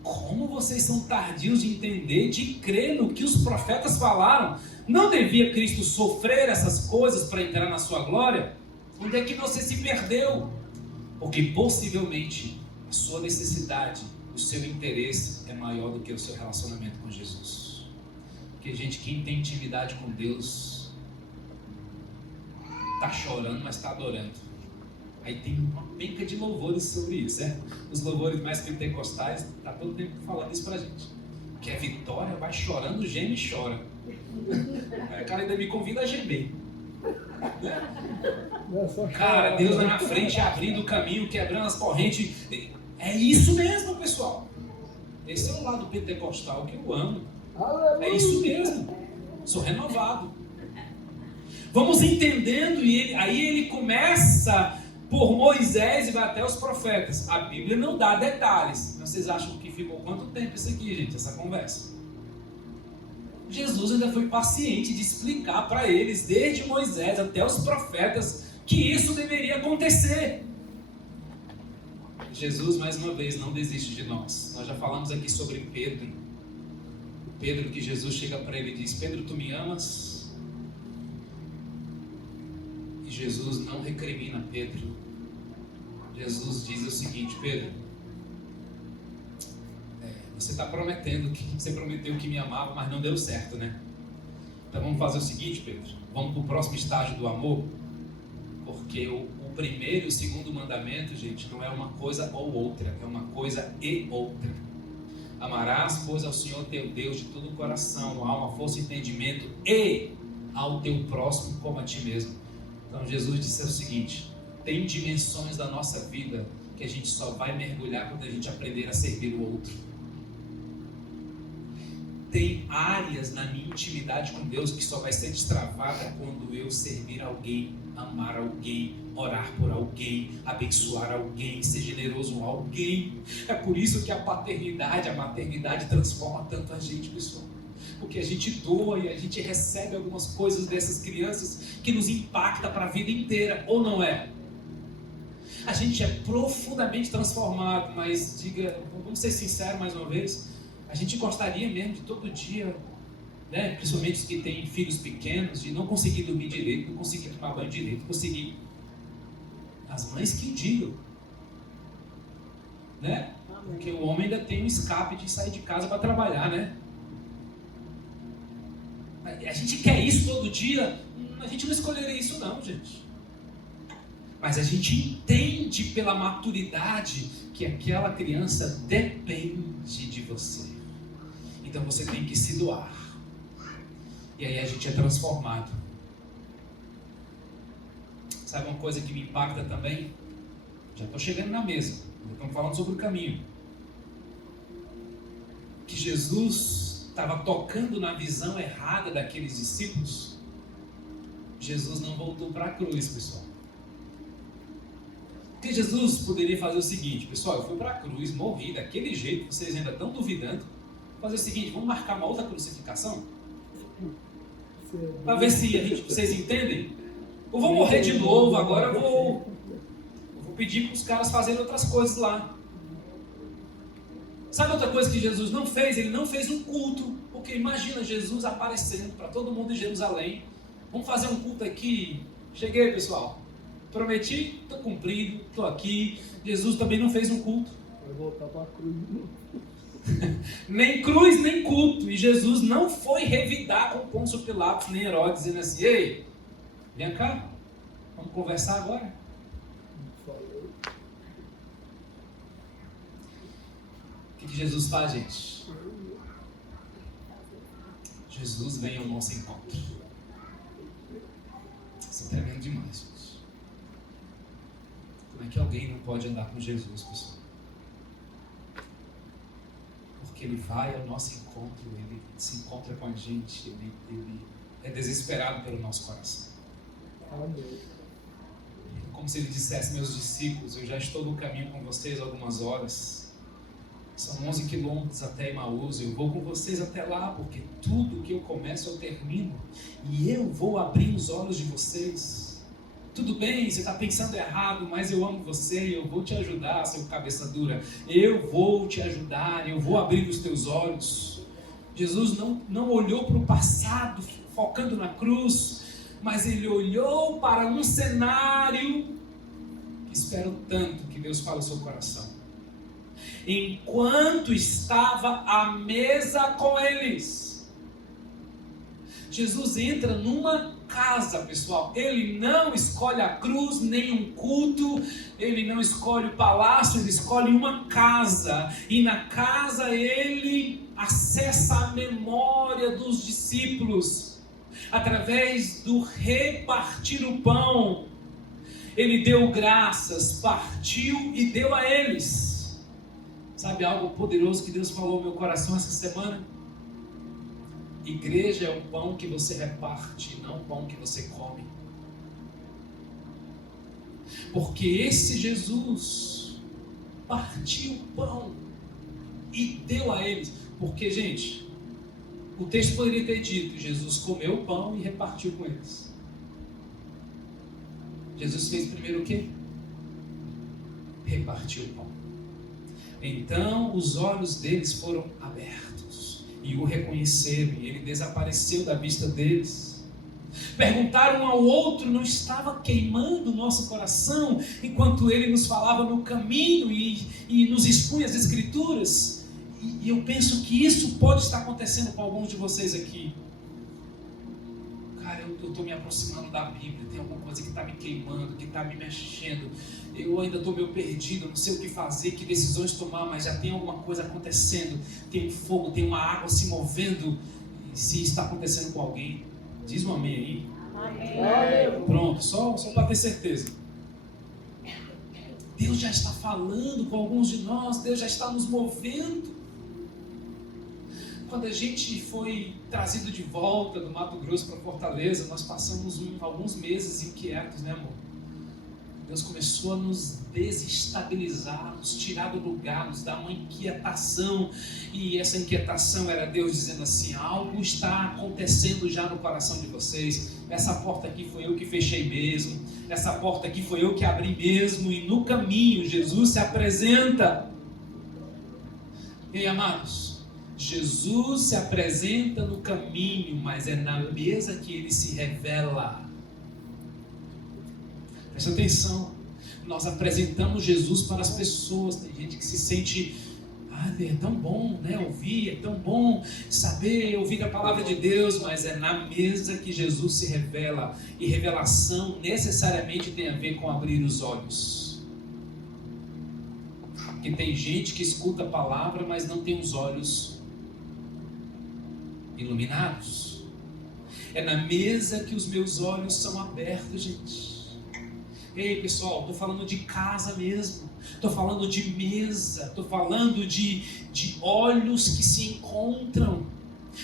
Como vocês são tardios de entender, de crer no que os profetas falaram? Não devia Cristo sofrer essas coisas para entrar na sua glória? Onde é que você se perdeu? Porque possivelmente a sua necessidade, o seu interesse é maior do que o seu relacionamento com Jesus. Porque, gente, quem tem intimidade com Deus está chorando, mas está adorando. Aí tem uma penca de louvores sobre isso, certo? Os louvores mais pentecostais, está todo tempo falando isso pra gente. Que é vitória, vai chorando, geme e chora. Aí o cara ainda me convida a gemer. Cara, Deus vai na frente, abrindo o caminho, quebrando as correntes. É isso mesmo, pessoal. Esse é o lado pentecostal que eu amo. É isso mesmo. Sou renovado. Vamos entendendo, e aí ele começa por Moisés e vai até os profetas. A Bíblia não dá detalhes. Vocês acham que ficou quanto tempo isso aqui, gente, essa conversa? Jesus ainda foi paciente de explicar para eles, desde Moisés até os profetas, que isso deveria acontecer. Jesus, mais uma vez, não desiste de nós. Nós já falamos aqui sobre Pedro. Pedro, que Jesus chega para ele e diz: Pedro, tu me amas? Jesus não recrimina Pedro. Jesus diz o seguinte: Pedro, você está prometendo que você prometeu que me amava, mas não deu certo, né? Então vamos fazer o seguinte, Pedro, vamos para o próximo estágio do amor, porque o primeiro e o segundo mandamento, gente, não é uma coisa ou outra, é uma coisa e outra. Amarás, pois, ao Senhor teu Deus de todo o coração, alma, força e entendimento, e ao teu próximo como a ti mesmo. Então Jesus disse o seguinte: tem dimensões da nossa vida que a gente só vai mergulhar quando a gente aprender a servir o outro. Tem áreas na minha intimidade com Deus que só vai ser destravada quando eu servir alguém, amar alguém, orar por alguém, abençoar alguém, ser generoso a alguém. É por isso que a maternidade transforma tanto a gente, pessoal. Porque a gente doa e a gente recebe algumas coisas dessas crianças que nos impacta para a vida inteira, ou não é? A gente é profundamente transformado, mas vamos ser sinceros mais uma vez, a gente gostaria mesmo de todo dia, né, principalmente os que têm filhos pequenos, de não conseguir dormir direito, não conseguir tomar banho direito, não conseguir. As mães que o digam, né? Porque o homem ainda tem um escape de sair de casa para trabalhar, né? A gente quer isso todo dia? A gente não escolheria isso não, gente. Mas a gente entende pela maturidade que aquela criança depende de você. Então você tem que se doar. E aí a gente é transformado. Sabe uma coisa que me impacta também? Já estou chegando na mesa. Estamos falando sobre o caminho. Que Jesus estava tocando na visão errada daqueles discípulos. Jesus não voltou para a cruz, pessoal. Porque Jesus poderia fazer o seguinte: pessoal, eu fui para a cruz, morri daquele jeito, vocês ainda estão duvidando. Fazer o seguinte: vamos marcar uma outra crucificação? Para ver se vocês entendem. Eu vou morrer de novo, agora eu vou pedir para os caras fazerem outras coisas lá. Sabe outra coisa que Jesus não fez? Ele não fez um culto. Porque imagina Jesus aparecendo para todo mundo em Jerusalém. Vamos fazer um culto aqui. Cheguei, pessoal. Prometi, estou cumprido, estou aqui. Jesus também não fez um culto. Vai voltar para a cruz. Nem cruz, nem culto. E Jesus não foi revidar com Pôncio Pilatos, nem Herodes, dizendo assim: ei, vem cá, vamos conversar agora. O que Jesus faz, gente? Jesus vem ao nosso encontro. Isso é tremendo demais, gente. Como é que alguém não pode andar com Jesus, pessoal? Porque Ele vai ao nosso encontro, Ele se encontra com a gente, Ele é desesperado pelo nosso coração. Amém. Como se Ele dissesse: meus discípulos, eu já estou no caminho com vocês algumas horas. São 11 quilômetros até Emaús, eu vou com vocês até lá, porque tudo que eu começo eu termino. E eu vou abrir os olhos de vocês. Tudo bem, você está pensando errado, mas eu amo você e eu vou te ajudar, seu cabeça dura. Eu vou te ajudar, eu vou abrir os teus olhos. Jesus não olhou para o passado, focando na cruz, mas Ele olhou para um cenário que espero tanto que Deus fale ao seu coração. Enquanto estava à mesa com eles, Jesus entra numa casa, pessoal. Ele não escolhe a cruz, nem um culto, ele não escolhe o palácio, ele escolhe uma casa. E na casa ele acessa a memória dos discípulos, através do repartir o pão. Ele deu graças, partiu e deu a eles. Sabe algo poderoso que Deus falou no meu coração essa semana? Igreja é o pão que você reparte, não o pão que você come. Porque esse Jesus partiu o pão e deu a eles. Porque, gente, o texto poderia ter dito: Jesus comeu o pão e repartiu com eles. Jesus fez primeiro o quê? Repartiu o pão. Então os olhos deles foram abertos e o reconheceram, e ele desapareceu da vista deles. Perguntar um ao outro não estava queimando o nosso coração enquanto ele nos falava no caminho e nos expunha as Escrituras? E eu penso que isso pode estar acontecendo com alguns de vocês aqui. Cara, eu estou me aproximando da Bíblia, tem alguma coisa que está me queimando, que está me mexendo. Eu ainda estou meio perdido, não sei o que fazer, que decisões tomar, mas já tem alguma coisa acontecendo. Tem um fogo, tem uma água se movendo. E se está acontecendo com alguém, diz um amém aí. Amém. Pronto, só para ter certeza. Deus já está falando com alguns de nós, Deus já está nos movendo. Quando a gente foi trazido de volta do Mato Grosso para Fortaleza, nós passamos alguns meses inquietos, né, amor? Deus começou a nos desestabilizar, nos tirar do lugar, nos dar uma inquietação. E essa inquietação era Deus dizendo assim: algo está acontecendo já no coração de vocês. Essa porta aqui foi eu que fechei mesmo. Essa porta aqui foi eu que abri mesmo. E no caminho Jesus se apresenta. E amados, Jesus se apresenta no caminho, mas é na mesa que ele se revela. Presta atenção, nós apresentamos Jesus para as pessoas. Tem gente que se sente, é tão bom, né, ouvir, é tão bom saber, ouvir a palavra de Deus, mas é na mesa que Jesus se revela. E revelação necessariamente tem a ver com abrir os olhos. Porque tem gente que escuta a palavra, mas não tem os olhos iluminados. É na mesa que os meus olhos são abertos, gente. Ei, pessoal, estou falando de casa mesmo, estou falando de mesa, estou falando de olhos que se encontram,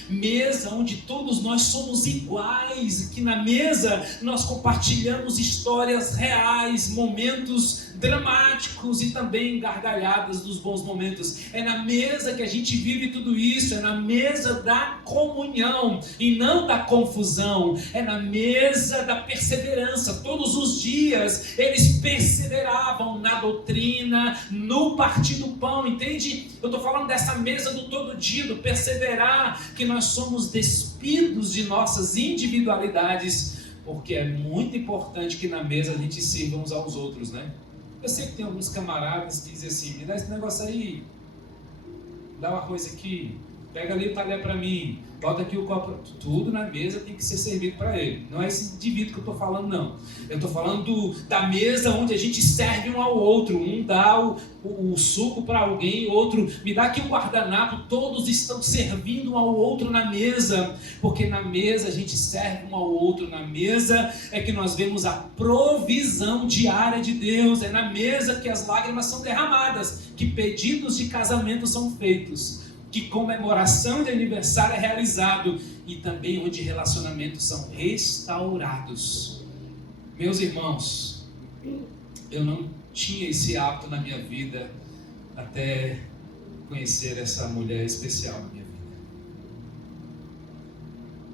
mesa onde todos nós somos iguais, que na mesa nós compartilhamos histórias reais, momentos dramáticos e também gargalhadas dos bons momentos. É na mesa que a gente vive tudo isso, é na mesa da comunhão e não da confusão, é na mesa da perseverança. Todos os dias eles perseveravam na doutrina, no partir do pão, entende? Eu estou falando dessa mesa do todo dia, do perseverar, que nós somos despidos de nossas individualidades, porque é muito importante que na mesa a gente sirva uns aos outros, né? Eu sei que tem alguns camaradas que dizem assim: me dá esse negócio aí, dá o arroz aqui, pega ali o talher para mim, bota aqui o copo. Tudo na mesa tem que ser servido para ele. Não é esse indivíduo que eu estou falando, não. Eu estou falando da mesa onde a gente serve um ao outro. Um dá o suco para alguém, o outro me dá aqui o guardanapo. Todos estão servindo um ao outro na mesa, porque na mesa a gente serve um ao outro. Na mesa é que nós vemos a provisão diária de Deus. É na mesa que as lágrimas são derramadas, que pedidos de casamento são feitos, que comemoração de aniversário é realizado e também onde relacionamentos são restaurados. Meus irmãos, eu não tinha esse hábito na minha vida até conhecer essa mulher especial na minha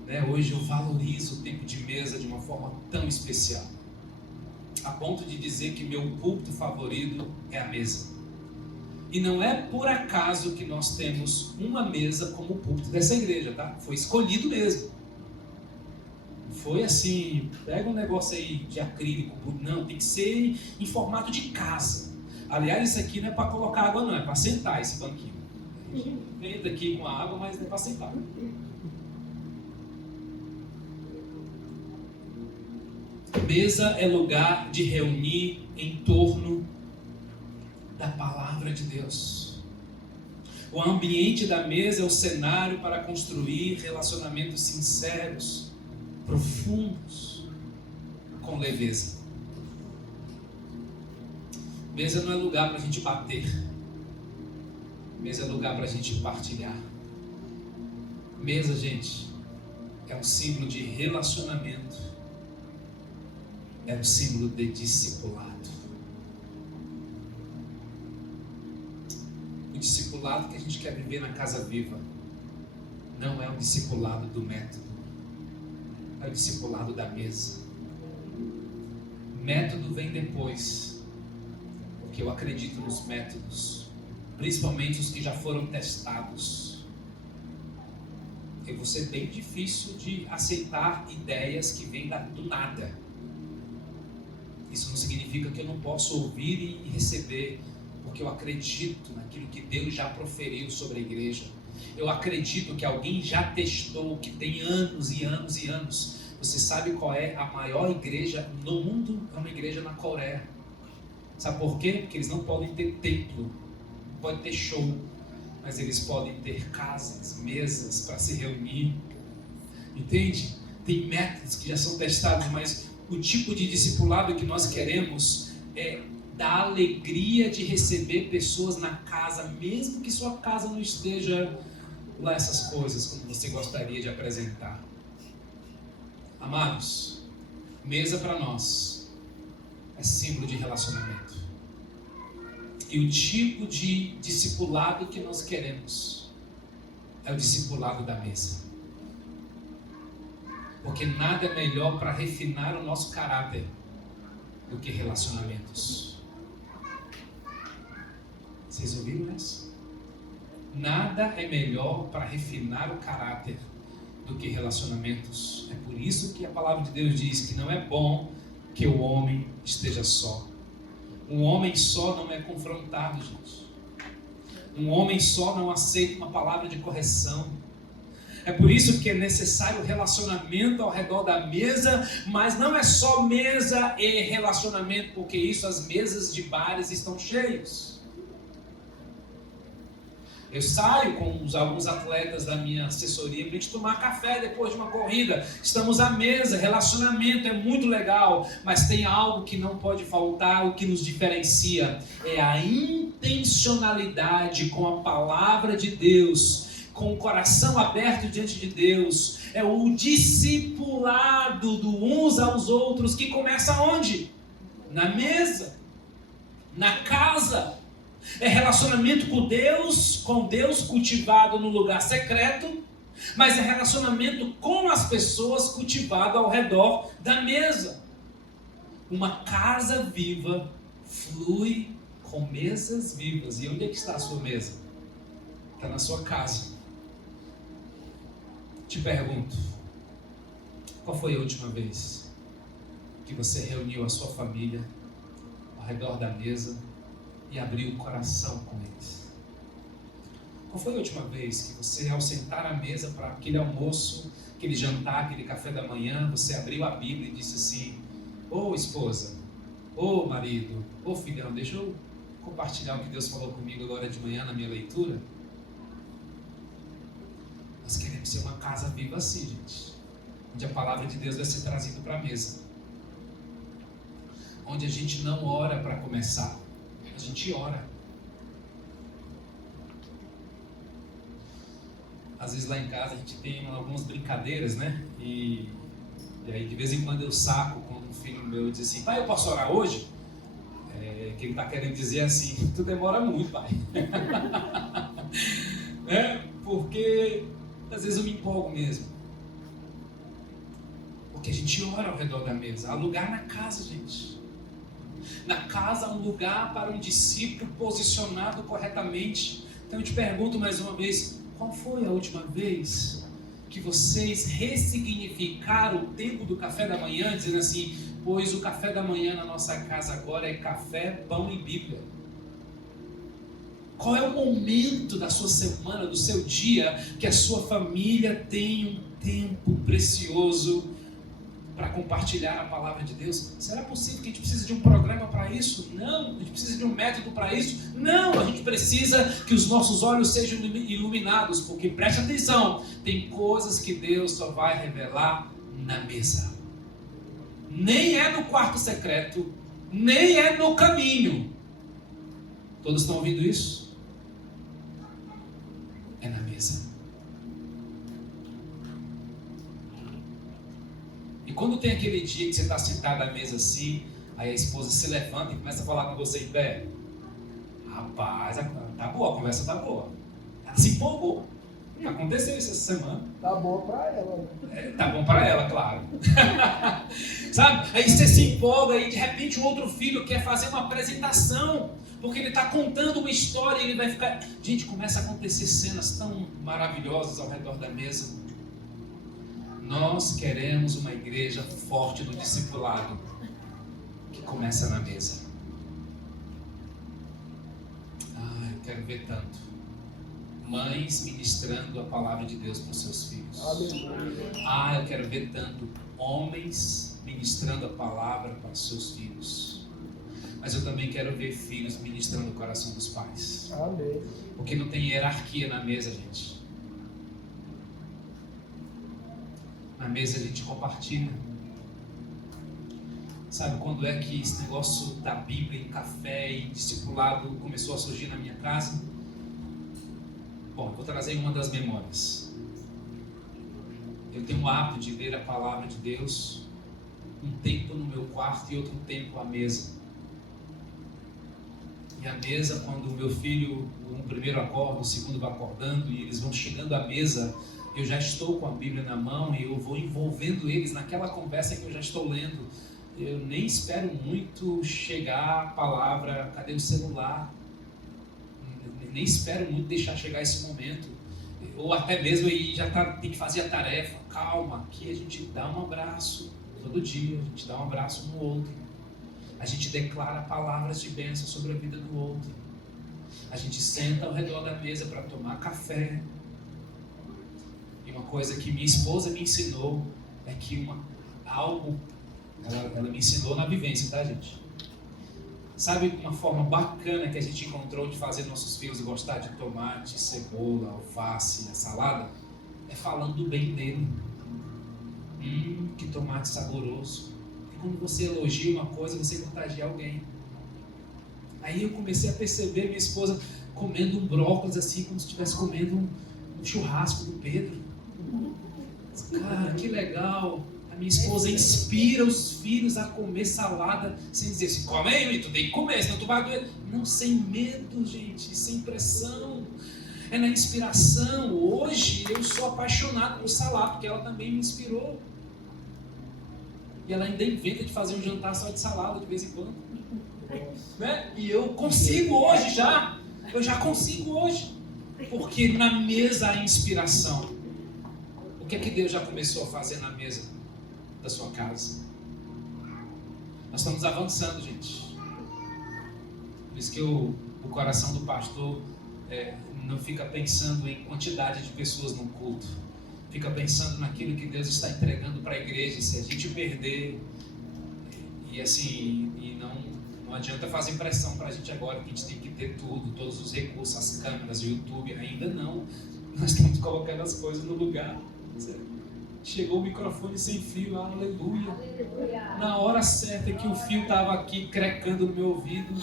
vida. Hoje eu valorizo o tempo de mesa de uma forma tão especial, a ponto de dizer que meu púlpito favorito é a mesa. E não é por acaso que nós temos uma mesa como púlpito dessa igreja, tá? Foi escolhido mesmo. Foi assim, pega um negócio aí de acrílico, não, tem que ser em formato de casa. Aliás, isso aqui não é para colocar água não, é para sentar esse banquinho. A gente entra aqui com a água, mas não é para sentar. Mesa é lugar de reunir em torno da palavra de Deus. O ambiente da mesa é o cenário para construir relacionamentos sinceros, profundos, com leveza. Mesa não é lugar para a gente bater. Mesa é lugar para a gente partilhar. Mesa, gente, é um símbolo de relacionamento. É um símbolo de discipulado. O discipulado que a gente quer viver na Casa Viva não é um discipulado do método, é o discipulado da mesa. Método vem depois, porque eu acredito nos métodos, principalmente os que já foram testados. eu vou ser bem difícil de aceitar ideias que vêm do nada. Isso não significa que eu não posso ouvir e receber, porque eu acredito naquilo que Deus já proferiu sobre a igreja. Eu acredito que alguém já testou, que tem anos e anos e anos. Você sabe qual é a maior igreja no mundo? É uma igreja na Coreia. Sabe por quê? Porque eles não podem ter templo, não podem ter show, mas eles podem ter casas, mesas para se reunir. Entende? Tem métodos que já são testados, mas o tipo de discipulado que nós queremos é da alegria de receber pessoas na casa, mesmo que sua casa não esteja lá essas coisas como você gostaria de apresentar. Amados, mesa para nós é símbolo de relacionamento. E o tipo de discipulado que nós queremos é o discipulado da mesa. Porque nada é melhor para refinar o nosso caráter do que relacionamentos. Vocês ouviram isso? Nada é melhor para refinar o caráter do que relacionamentos. É por isso que a palavra de Deus diz que não é bom que o homem esteja só. Um homem só não é confrontado, gente. Um homem só não aceita uma palavra de correção. É por isso que é necessário relacionamento ao redor da mesa, mas não é só mesa e relacionamento, porque isso, as mesas de bares estão cheias. Eu saio com alguns atletas da minha assessoria para a gente tomar café depois de uma corrida. Estamos à mesa, relacionamento é muito legal, mas tem algo que não pode faltar, o que nos diferencia é a intencionalidade com a palavra de Deus, com o coração aberto diante de Deus. É o discipulado do uns aos outros que começa onde? Na mesa, na casa. É relacionamento com Deus cultivado no lugar secreto, mas é relacionamento com as pessoas cultivado ao redor da mesa. Uma casa viva flui com mesas vivas. E onde é que está a sua mesa? Está na sua casa. Te pergunto, qual foi a última vez que você reuniu a sua família ao redor da mesa e abriu o coração com eles? Qual foi a última vez que você, ao sentar à mesa para aquele almoço, aquele jantar, aquele café da manhã, você abriu a Bíblia e disse assim: ô esposa, ô marido, ô filhão, deixa eu compartilhar o que Deus falou comigo agora de manhã na minha leitura? Nós queremos ser uma casa viva assim, gente, onde a palavra de Deus vai ser trazida para a mesa, onde a gente não ora para começar, a gente ora. Às vezes lá em casa a gente tem algumas brincadeiras, né? E aí de vez em quando eu saco quando um filho meu diz assim: pai, eu posso orar hoje? Que ele está querendo dizer assim: tu demora muito, pai. Porque às vezes eu me empolgo mesmo. Porque a gente ora ao redor da mesa. Há lugar na casa, gente. Na casa há um lugar para um discípulo posicionado corretamente. Então eu te pergunto mais uma vez: qual foi a última vez que vocês ressignificaram o tempo do café da manhã, dizendo assim: pois o café da manhã na nossa casa agora é café, pão e Bíblia? Qual é o momento da sua semana, do seu dia, que a sua família tem um tempo precioso para compartilhar a palavra de Deus? Será possível que a gente precise de um programa para isso? Não. A gente precisa de um método para isso? Não. A gente precisa que os nossos olhos sejam iluminados, porque preste atenção, tem coisas que Deus só vai revelar na mesa. Nem é no quarto secreto, nem é no caminho. Todos estão ouvindo isso? É na mesa. E quando tem aquele dia que você está sentado à mesa assim, aí a esposa se levanta e começa a falar com você em pé: rapaz, tá boa, a conversa tá boa. Ela se empolgou. Aconteceu isso essa semana. Tá bom pra ela, né? Tá bom para ela, claro. Sabe? Aí você se empolga e de repente o outro filho quer fazer uma apresentação, porque ele está contando uma história e ele vai ficar... Gente, começa a acontecer cenas tão maravilhosas ao redor da mesa. Nós queremos uma igreja forte no discipulado, que começa na mesa. Eu quero ver tanto mães ministrando a palavra de Deus para os seus filhos. Eu quero ver tanto homens ministrando a palavra para os seus filhos. Mas eu também quero ver filhos ministrando o coração dos pais. Amém. Porque não tem hierarquia na mesa, gente. Na mesa a gente compartilha. Sabe quando é que esse negócio da Bíblia em café e discipulado começou a surgir na minha casa? Bom, vou trazer uma das memórias. Eu tenho o hábito de ler a palavra de Deus um tempo no meu quarto e outro tempo à mesa. E à mesa, quando o meu filho, o primeiro acorda, o segundo vai acordando e eles vão chegando à mesa, eu já estou com a Bíblia na mão e eu vou envolvendo eles naquela conversa que eu já estou lendo. Eu nem espero muito chegar a palavra, cadê o celular? Nem espero muito deixar chegar esse momento. Ou até mesmo aí já tem que fazer a tarefa. Calma, aqui a gente dá um abraço. Todo dia a gente dá um abraço no outro. A gente declara palavras de bênção sobre a vida do outro. A gente senta ao redor da mesa para tomar café. E uma coisa que minha esposa me ensinou é que ela me ensinou na vivência, tá, gente? Sabe uma forma bacana que a gente encontrou de fazer nossos filhos gostar de tomate, cebola, alface, a salada? É falando bem dele. Que tomate saboroso. E quando você elogia uma coisa, você contagia alguém. Aí eu comecei a perceber minha esposa comendo um brócolis assim, como se estivesse comendo um churrasco do Pedro. Cara, que legal. Minha esposa inspira os filhos a comer salada sem dizer assim, come aí, tu tem que comer, senão tu vai doer. Não, sem medo, gente, sem pressão. É na inspiração. Hoje eu sou apaixonado por salada, porque ela também me inspirou. E ela ainda inventa de fazer um jantar só de salada de vez em quando. Né? E eu consigo hoje já. Eu já consigo hoje. Porque na mesa há inspiração. O que é que Deus já começou a fazer na mesa da sua casa? Nós estamos avançando, gente. Por isso que o coração do pastor não fica pensando em quantidade de pessoas no culto, fica pensando naquilo que Deus está entregando para a igreja. Se a gente perder e assim, e não adianta fazer pressão para a gente agora, que a gente tem que ter tudo, todos os recursos, as câmeras, o YouTube, ainda não. Nós estamos colocando as coisas no lugar. Chegou o microfone sem fio, aleluia. Na hora certa que o fio estava aqui crecando no meu ouvido,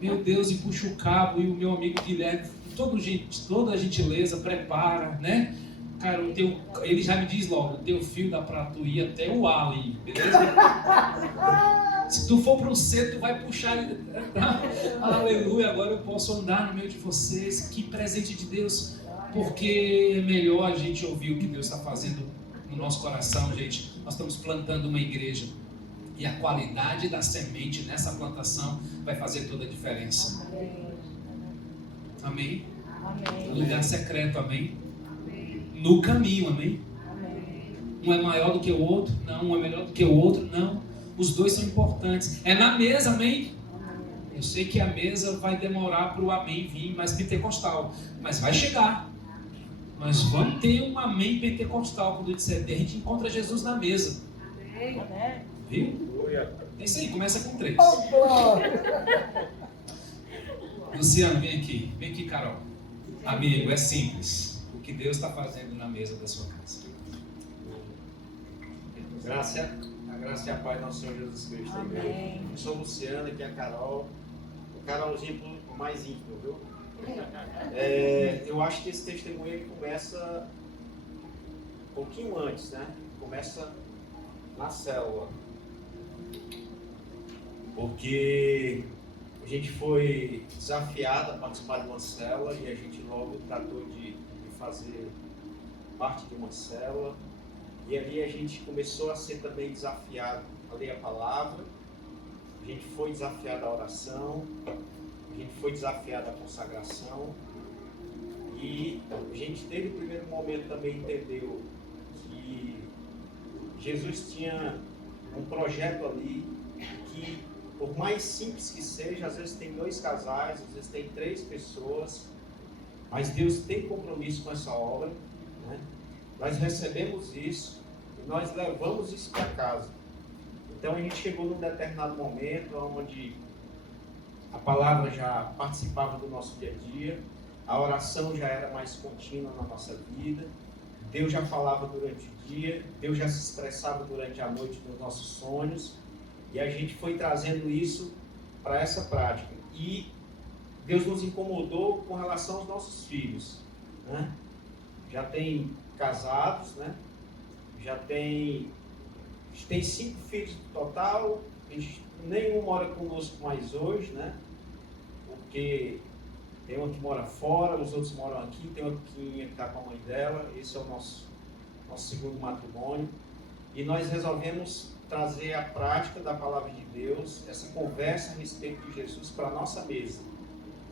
meu Deus, e puxa o cabo, e o meu amigo Guilherme, toda a gentileza, prepara, né? Cara, ele já me diz logo, o teu fio dá pra tu ir até o A ali, beleza? Se tu for pro C, tu vai puxar ele. Aleluia, agora eu posso andar no meio de vocês. Que presente de Deus, porque é melhor a gente ouvir o que Deus está fazendo no nosso coração, gente. Nós estamos plantando uma igreja e a qualidade da semente nessa plantação vai fazer toda a diferença. Amém? Amém. No lugar secreto, amém? Amém. No caminho, amém? Amém? Um é maior do que o outro? Não. Um é melhor do que o outro? Não. Os dois são importantes. É na mesa, amém? Eu sei que a mesa vai demorar para o amém vir mais pentecostal, mas vai chegar. Nós vamos ter um amém pentecostal quando disser, a gente encontra Jesus na mesa. Amém. Viu? É isso aí, começa com 3. Luciano, vem aqui, Carol. Amigo, é simples. O que Deus está fazendo na mesa da sua casa. A graça e a paz do nosso Senhor Jesus Cristo. Amém. Eu sou o Luciano, aqui é a Carol. O Carolzinho mais íntimo, viu? Eu acho que esse testemunho ele começa um pouquinho antes, né? Começa na célula. Porque a gente foi desafiado a participar de uma célula e a gente logo tratou de fazer parte de uma célula. E ali a gente começou a ser também desafiado a ler a palavra, a gente foi desafiado à oração, a gente foi desafiado à consagração e a gente desde o primeiro momento também entendeu que Jesus tinha um projeto ali que, por mais simples que seja, às vezes tem 2 casais, às vezes tem 3 pessoas, mas Deus tem compromisso com essa obra, né? Nós recebemos isso e nós levamos isso para casa. Então a gente chegou num determinado momento onde a palavra já participava do nosso dia a dia, a oração já era mais contínua na nossa vida, Deus já falava durante o dia, Deus já se expressava durante a noite nos nossos sonhos, e a gente foi trazendo isso para essa prática. E Deus nos incomodou com relação aos nossos filhos, né? Já tem casados, né? A gente tem 5 filhos no total, nenhum mora conosco mais hoje, né? Porque tem uma que mora fora, os outros moram aqui, tem uma pequenininha que está com a mãe dela, esse é o nosso segundo matrimônio. E nós resolvemos trazer a prática da palavra de Deus, essa conversa a respeito de Jesus para a nossa mesa.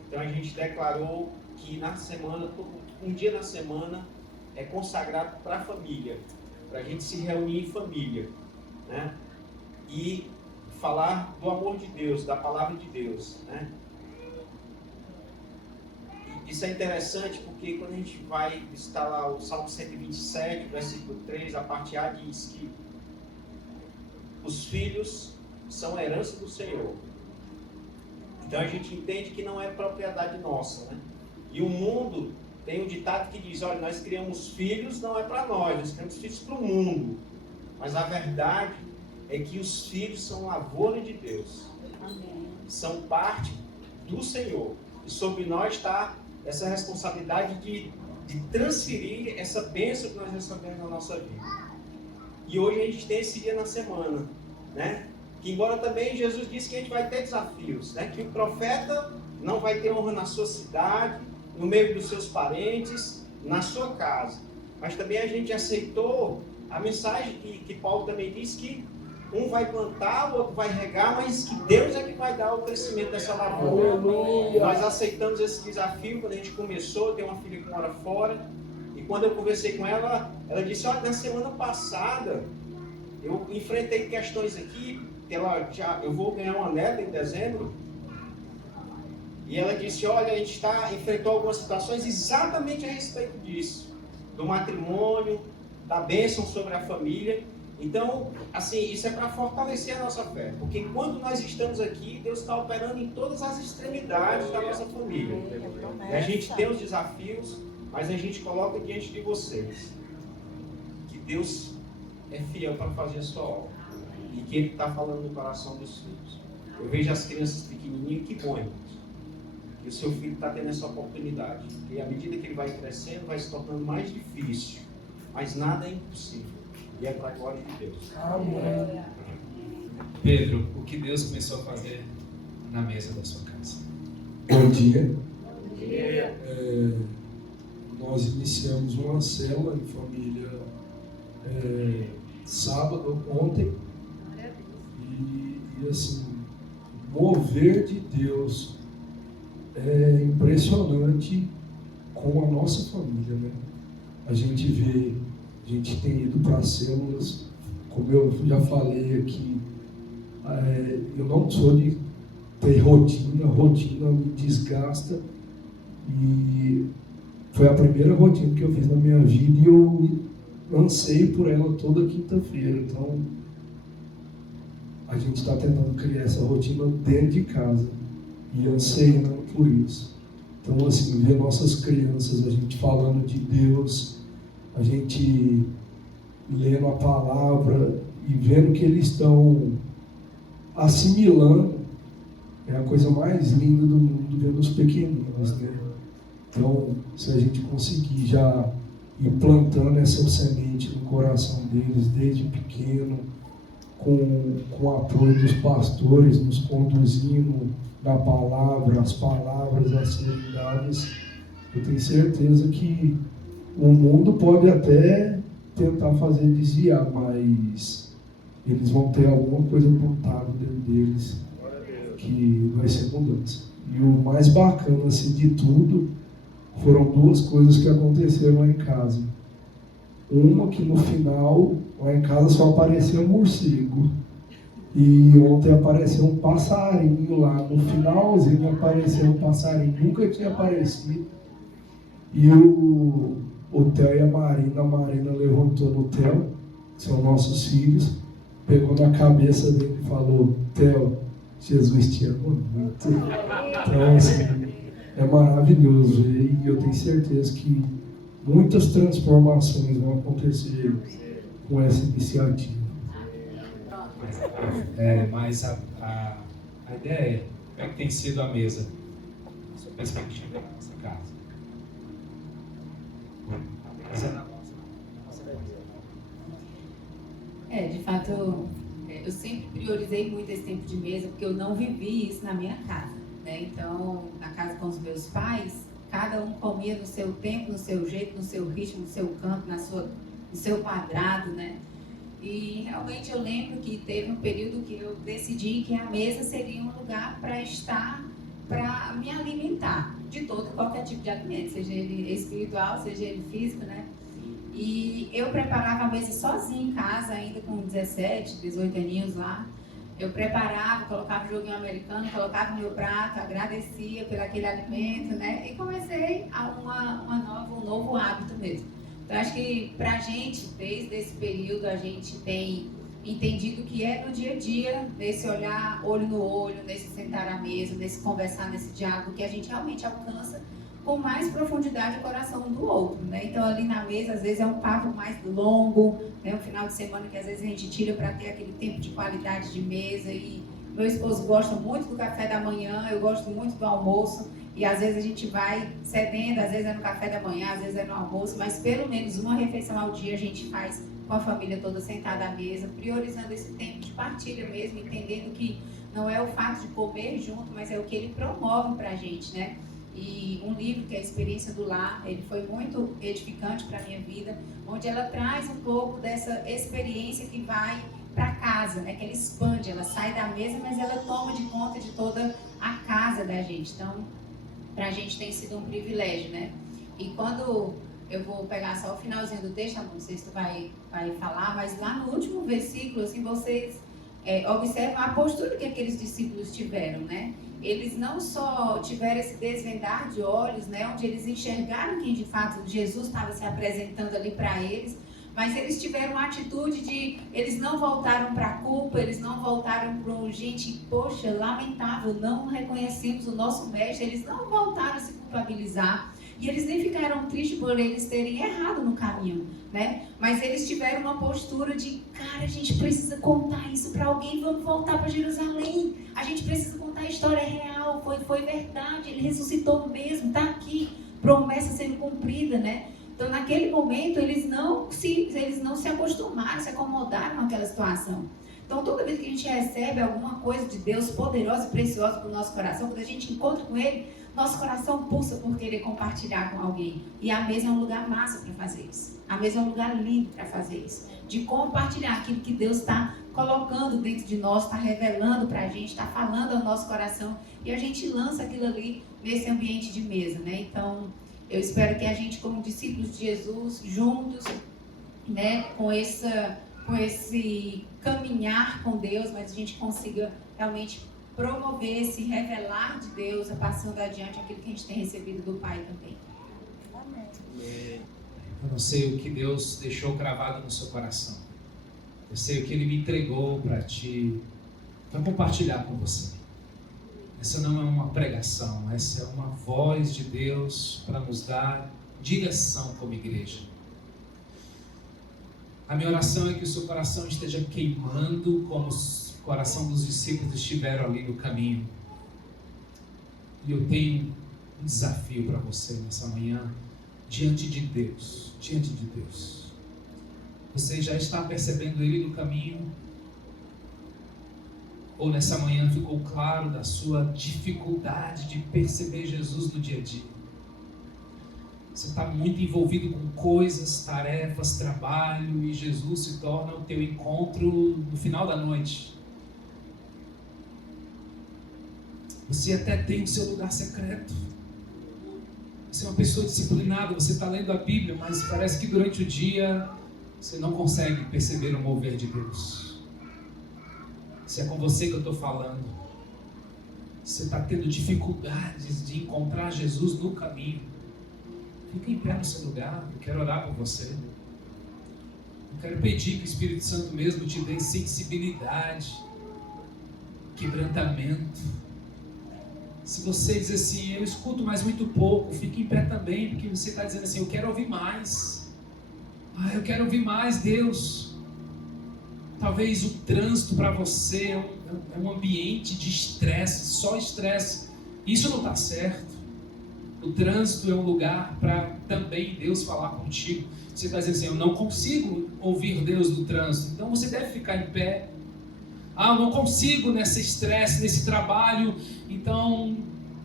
Então a gente declarou que na semana, um dia na semana é consagrado para a família, para a gente se reunir em família, né? E falar do amor de Deus, da palavra de Deus, né? Isso é interessante porque quando a gente vai visitar lá o Salmo 127, versículo 3, a parte A diz que os filhos são herança do Senhor. Então a gente entende que não é propriedade nossa, né? E o mundo tem um ditado que diz, olha, nós criamos filhos, não é para nós criamos filhos para o mundo. Mas a verdade é que os filhos são lavoura de Deus. Amém. São parte do Senhor. E sobre nós está essa responsabilidade de transferir essa bênção que nós recebemos na nossa vida. E hoje a gente tem esse dia na semana, né? Que embora também Jesus disse que a gente vai ter desafios, né? Que o profeta não vai ter honra na sua cidade, no meio dos seus parentes, na sua casa. Mas também a gente aceitou a mensagem que Paulo também disse que um vai plantar, o outro vai regar, mas que Deus é que vai dar o crescimento dessa lavoura. Nós aceitamos esse desafio quando a gente começou. Eu tenho uma filha que mora fora, e quando eu conversei com ela, ela disse, olha, na semana passada eu enfrentei questões aqui, que eu vou ganhar uma neta em dezembro, e ela disse, olha, a gente enfrentou algumas situações exatamente a respeito disso, do matrimônio, da bênção sobre a família. Então, assim, isso é para fortalecer a nossa fé, porque quando nós estamos aqui, Deus está operando em todas as extremidades da nossa família. E a gente tem os desafios, mas a gente coloca diante de vocês que Deus é fiel para fazer a sua obra e que Ele está falando no coração dos filhos. Eu vejo as crianças pequenininhas, que bom, irmãos. E o seu filho está tendo essa oportunidade, e à medida que ele vai crescendo, vai se tornando mais difícil, mas nada é impossível. E é para a glória de Deus. Amém. Pedro, o que Deus começou a fazer na mesa da sua casa? Bom dia. Bom dia. Nós iniciamos uma célula em família sábado, ontem. E assim, o mover de Deus é impressionante com a nossa família, né? A gente tem ido para células, como eu já falei aqui, eu não sou de ter rotina me desgasta, e foi a primeira rotina que eu fiz na minha vida e eu anseio por ela toda quinta-feira. Então a gente está tentando criar essa rotina dentro de casa e anseiando por isso. Então, assim, ver nossas crianças, a gente falando de Deus, a gente lendo a palavra e vendo que eles estão assimilando, é a coisa mais linda do mundo, vendo os pequeninos, né? Então, se a gente conseguir já ir plantando essa semente no coração deles desde pequeno, com o apoio dos pastores, nos conduzindo da palavra, as palavras a serem dadas, eu tenho certeza que o mundo pode até tentar fazer desviar, mas eles vão ter alguma coisa plantada dentro deles que vai ser mudança. E o mais bacana assim, de tudo foram duas coisas que aconteceram lá em casa. Uma que no final, lá em casa só aparecia morcego. E ontem apareceu um passarinho lá. No finalzinho apareceu um passarinho. Nunca tinha aparecido. E o Theo e a Marina levantou no Theo, que são nossos filhos, pegou na cabeça dele e falou: Theo, Jesus te ama muito. Então, assim, é maravilhoso. E eu tenho certeza que muitas transformações vão acontecer com essa iniciativa. Mas a ideia é como é que tem sido a mesa, a sua perspectiva na nossa casa. De fato, eu sempre priorizei muito esse tempo de mesa, porque eu não vivi isso na minha casa, né? Então, na casa com os meus pais, cada um comia no seu tempo, no seu jeito, no seu ritmo, no seu canto, no seu quadrado, né? E realmente eu lembro que teve um período que eu decidi que a mesa seria um lugar para estar, para me alimentar de todo e qualquer tipo de alimento, seja ele espiritual, seja ele físico, né? E eu preparava a mesa sozinha em casa, ainda com 17, 18 aninhos lá. Eu preparava, colocava um joguinho americano, colocava no meu prato, agradecia por aquele alimento, né? E comecei um novo hábito mesmo. Então, acho que pra gente, desde esse período, a gente tem entendido que é no dia a dia, nesse olhar olho no olho, nesse sentar à mesa, nesse conversar, nesse diálogo, que a gente realmente alcança com mais profundidade o coração um do outro, né? Então, ali na mesa, às vezes é um papo mais longo, né? Um final de semana que às vezes a gente tira para ter aquele tempo de qualidade de mesa. E meu esposo gosta muito do café da manhã, eu gosto muito do almoço, e às vezes a gente vai cedendo, às vezes é no café da manhã, às vezes é no almoço, mas pelo menos uma refeição ao dia a gente faz com a família toda sentada à mesa, priorizando esse tempo de partilha mesmo, entendendo que não é o fato de comer junto, mas é o que ele promove para a gente, né? E um livro que é a Experiência do Lar, ele foi muito edificante para a minha vida, onde ela traz um pouco dessa experiência que vai para casa, né? Que ela expande, ela sai da mesa, mas ela toma de conta de toda a casa da gente. Então, para a gente tem sido um privilégio, né? E quando eu vou pegar só o finalzinho do texto, não sei se tu vai falar, mas lá no último versículo, assim, vocês observam a postura que aqueles discípulos tiveram, né? Eles não só tiveram esse desvendar de olhos, né, onde eles enxergaram quem de fato Jesus estava se apresentando ali para eles, mas eles tiveram a atitude de, eles não voltaram para a culpa, eles não voltaram para um, gente, poxa, lamentável, não reconhecemos o nosso mestre, eles não voltaram a se culpabilizar. E eles nem ficaram tristes por eles terem errado no caminho, né? Mas eles tiveram uma postura de, cara, a gente precisa contar isso para alguém, vamos voltar para Jerusalém. A gente precisa contar a história real, foi verdade, ele ressuscitou mesmo, está aqui, promessa sendo cumprida, né? Então, naquele momento, eles não se acostumaram, se acomodaram com aquela situação. Então, toda vez que a gente recebe alguma coisa de Deus poderosa e preciosa para o nosso coração, quando a gente encontra com Ele, nosso coração pulsa por querer compartilhar com alguém. E a mesa é um lugar massa para fazer isso. A mesa é um lugar lindo para fazer isso. De compartilhar aquilo que Deus está colocando dentro de nós, está revelando para a gente, está falando ao nosso coração. E a gente lança aquilo ali nesse ambiente de mesa, né? Então, eu espero que a gente, como discípulos de Jesus, juntos, né, com esse caminhar com Deus, mas a gente consiga realmente promover esse revelar de Deus, passando adiante aquilo que a gente tem recebido do Pai também. Amém. Eu não sei o que Deus deixou gravado no seu coração. Eu sei o que Ele me entregou para compartilhar com você. Essa não é uma pregação, essa é uma voz de Deus para nos dar direção como igreja. A minha oração é que o seu coração esteja queimando como o coração dos discípulos estiveram ali no caminho. E eu tenho um desafio para você nessa manhã, diante de Deus. Você já está percebendo Ele no caminho? Ou nessa manhã ficou claro da sua dificuldade de perceber Jesus no dia a dia? Você está muito envolvido com coisas, tarefas, trabalho, e Jesus se torna o teu encontro no final da noite. Você até tem o seu lugar secreto. Você é uma pessoa disciplinada, você está lendo a Bíblia, mas parece que durante o dia você não consegue perceber o mover de Deus. Se é com você que eu estou falando, você está tendo dificuldades de encontrar Jesus no caminho, fica em pé no seu lugar. Eu quero orar por você. Eu quero pedir que o Espírito Santo mesmo te dê sensibilidade, quebrantamento. Se você diz assim, eu escuto, mas muito pouco, fique em pé também, porque você está dizendo assim, eu quero ouvir mais. Eu quero ouvir mais, Deus. Talvez o trânsito para você é um ambiente de estresse, só estresse. Isso não está certo. O trânsito é um lugar para também Deus falar contigo. Você está dizendo assim, eu não consigo ouvir Deus no trânsito. Então você deve ficar em pé. Eu não consigo nesse estresse, nesse trabalho. Então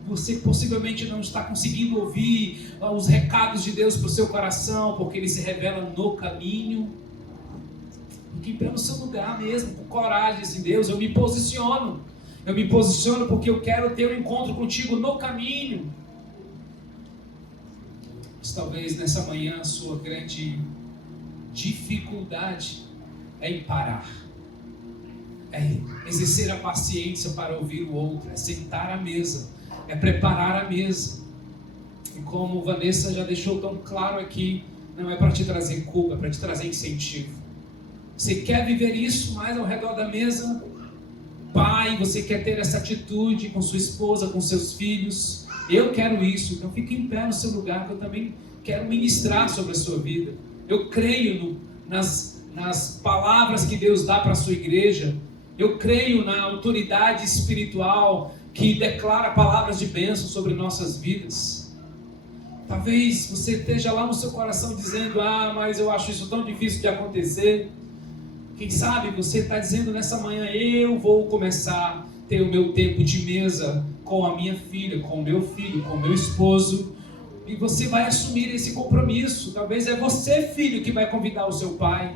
você possivelmente não está conseguindo ouvir os recados de Deus para o seu coração, porque Ele se revela no caminho. Fique em pé no seu lugar mesmo, com coragem, assim, Deus, eu me posiciono. Eu me posiciono porque eu quero ter um encontro contigo no caminho. Mas talvez nessa manhã a sua grande dificuldade é em parar. É exercer a paciência para ouvir o outro, é sentar à mesa, é preparar a mesa. E como Vanessa já deixou tão claro aqui, não é para te trazer culpa, é para te trazer incentivo. Você quer viver isso mais ao redor da mesa? Pai, você quer ter essa atitude com sua esposa, com seus filhos? Eu quero isso, então fique em pé no seu lugar, que eu também quero ministrar sobre a sua vida. Eu creio nas palavras que Deus dá para a sua igreja. Eu creio na autoridade espiritual que declara palavras de bênção sobre nossas vidas. Talvez você esteja lá no seu coração dizendo, mas eu acho isso tão difícil de acontecer. Quem sabe você está dizendo nessa manhã, eu vou começar a ter o meu tempo de mesa com a minha filha, com o meu filho, com o meu esposo. E você vai assumir esse compromisso. Talvez é você, filho, que vai convidar o seu pai.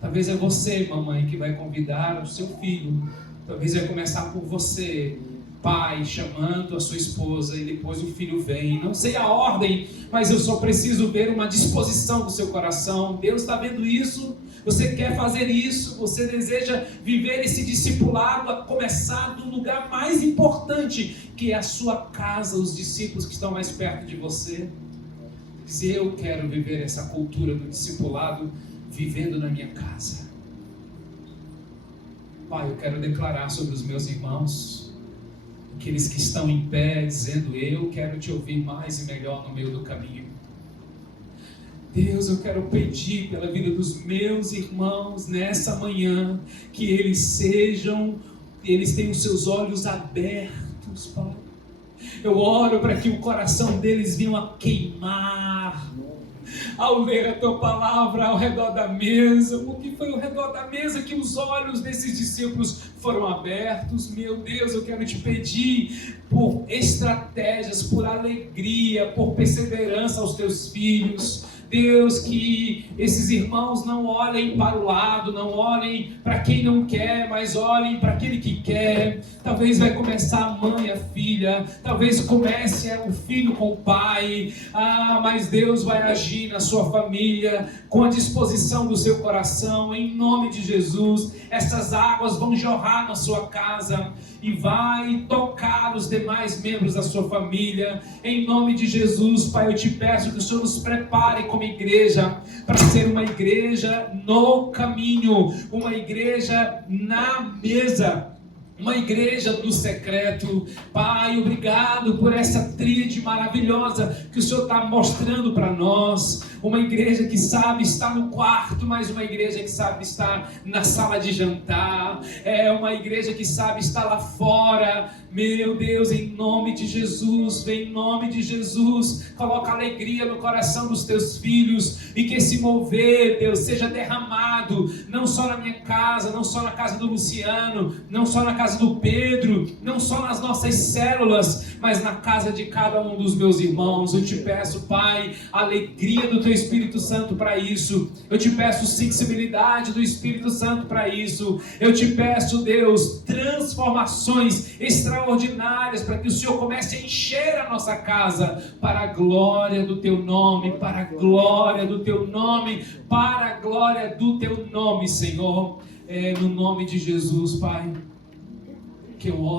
Talvez é você, mamãe, que vai convidar o seu filho. Talvez vai começar por você, pai, chamando a sua esposa, e depois o filho vem. Não sei a ordem, mas eu só preciso ver uma disposição do seu coração. Deus está vendo isso. Você quer fazer isso, você deseja viver esse discipulado, a começar do lugar mais importante, que é a sua casa, os discípulos que estão mais perto de você. Se eu quero viver essa cultura do discipulado, vivendo na minha casa. Pai, eu quero declarar sobre os meus irmãos, aqueles que estão em pé, dizendo, eu quero te ouvir mais e melhor no meio do caminho. Deus, eu quero pedir pela vida dos meus irmãos nessa manhã, que eles tenham os seus olhos abertos, Pai. Eu oro para que o coração deles venha a queimar ao ler a tua palavra ao redor da mesa, porque foi ao redor da mesa que os olhos desses discípulos foram abertos. Meu Deus, eu quero te pedir por estratégias, por alegria, por perseverança aos teus filhos. Deus, que esses irmãos não olhem para o lado, não olhem para quem não quer, mas olhem para aquele que quer. Talvez vai começar a mãe, a filha, talvez comece o filho com o pai, mas Deus vai agir na sua família, com a disposição do seu coração, em nome de Jesus. Essas águas vão jorrar na sua casa e vai tocar os demais membros da sua família, em nome de Jesus. Pai, eu te peço que o Senhor nos prepare como igreja, para ser uma igreja no caminho, uma igreja na mesa, uma igreja do secreto. Pai, obrigado por essa tríade maravilhosa que o Senhor está mostrando para nós. Uma igreja que sabe estar no quarto, mas uma igreja que sabe estar na sala de jantar. É uma igreja que sabe estar lá fora. Meu Deus, em nome de Jesus, vem em nome de Jesus, coloca alegria no coração dos teus filhos, e que esse mover, Deus, seja derramado, não só na minha casa, não só na casa do Luciano, não só na casa do Pedro, não só nas nossas células, mas na casa de cada um dos meus irmãos. Eu te peço, Pai, a alegria do teu Espírito Santo para isso. Eu te peço sensibilidade do Espírito Santo para isso. Eu te peço, Deus, transformações extraordinárias extraordinárias, para que o Senhor comece a encher a nossa casa para a glória do Teu nome, para a glória do Teu nome, para a glória do Teu nome, Senhor. No nome de Jesus, Pai, que eu oro.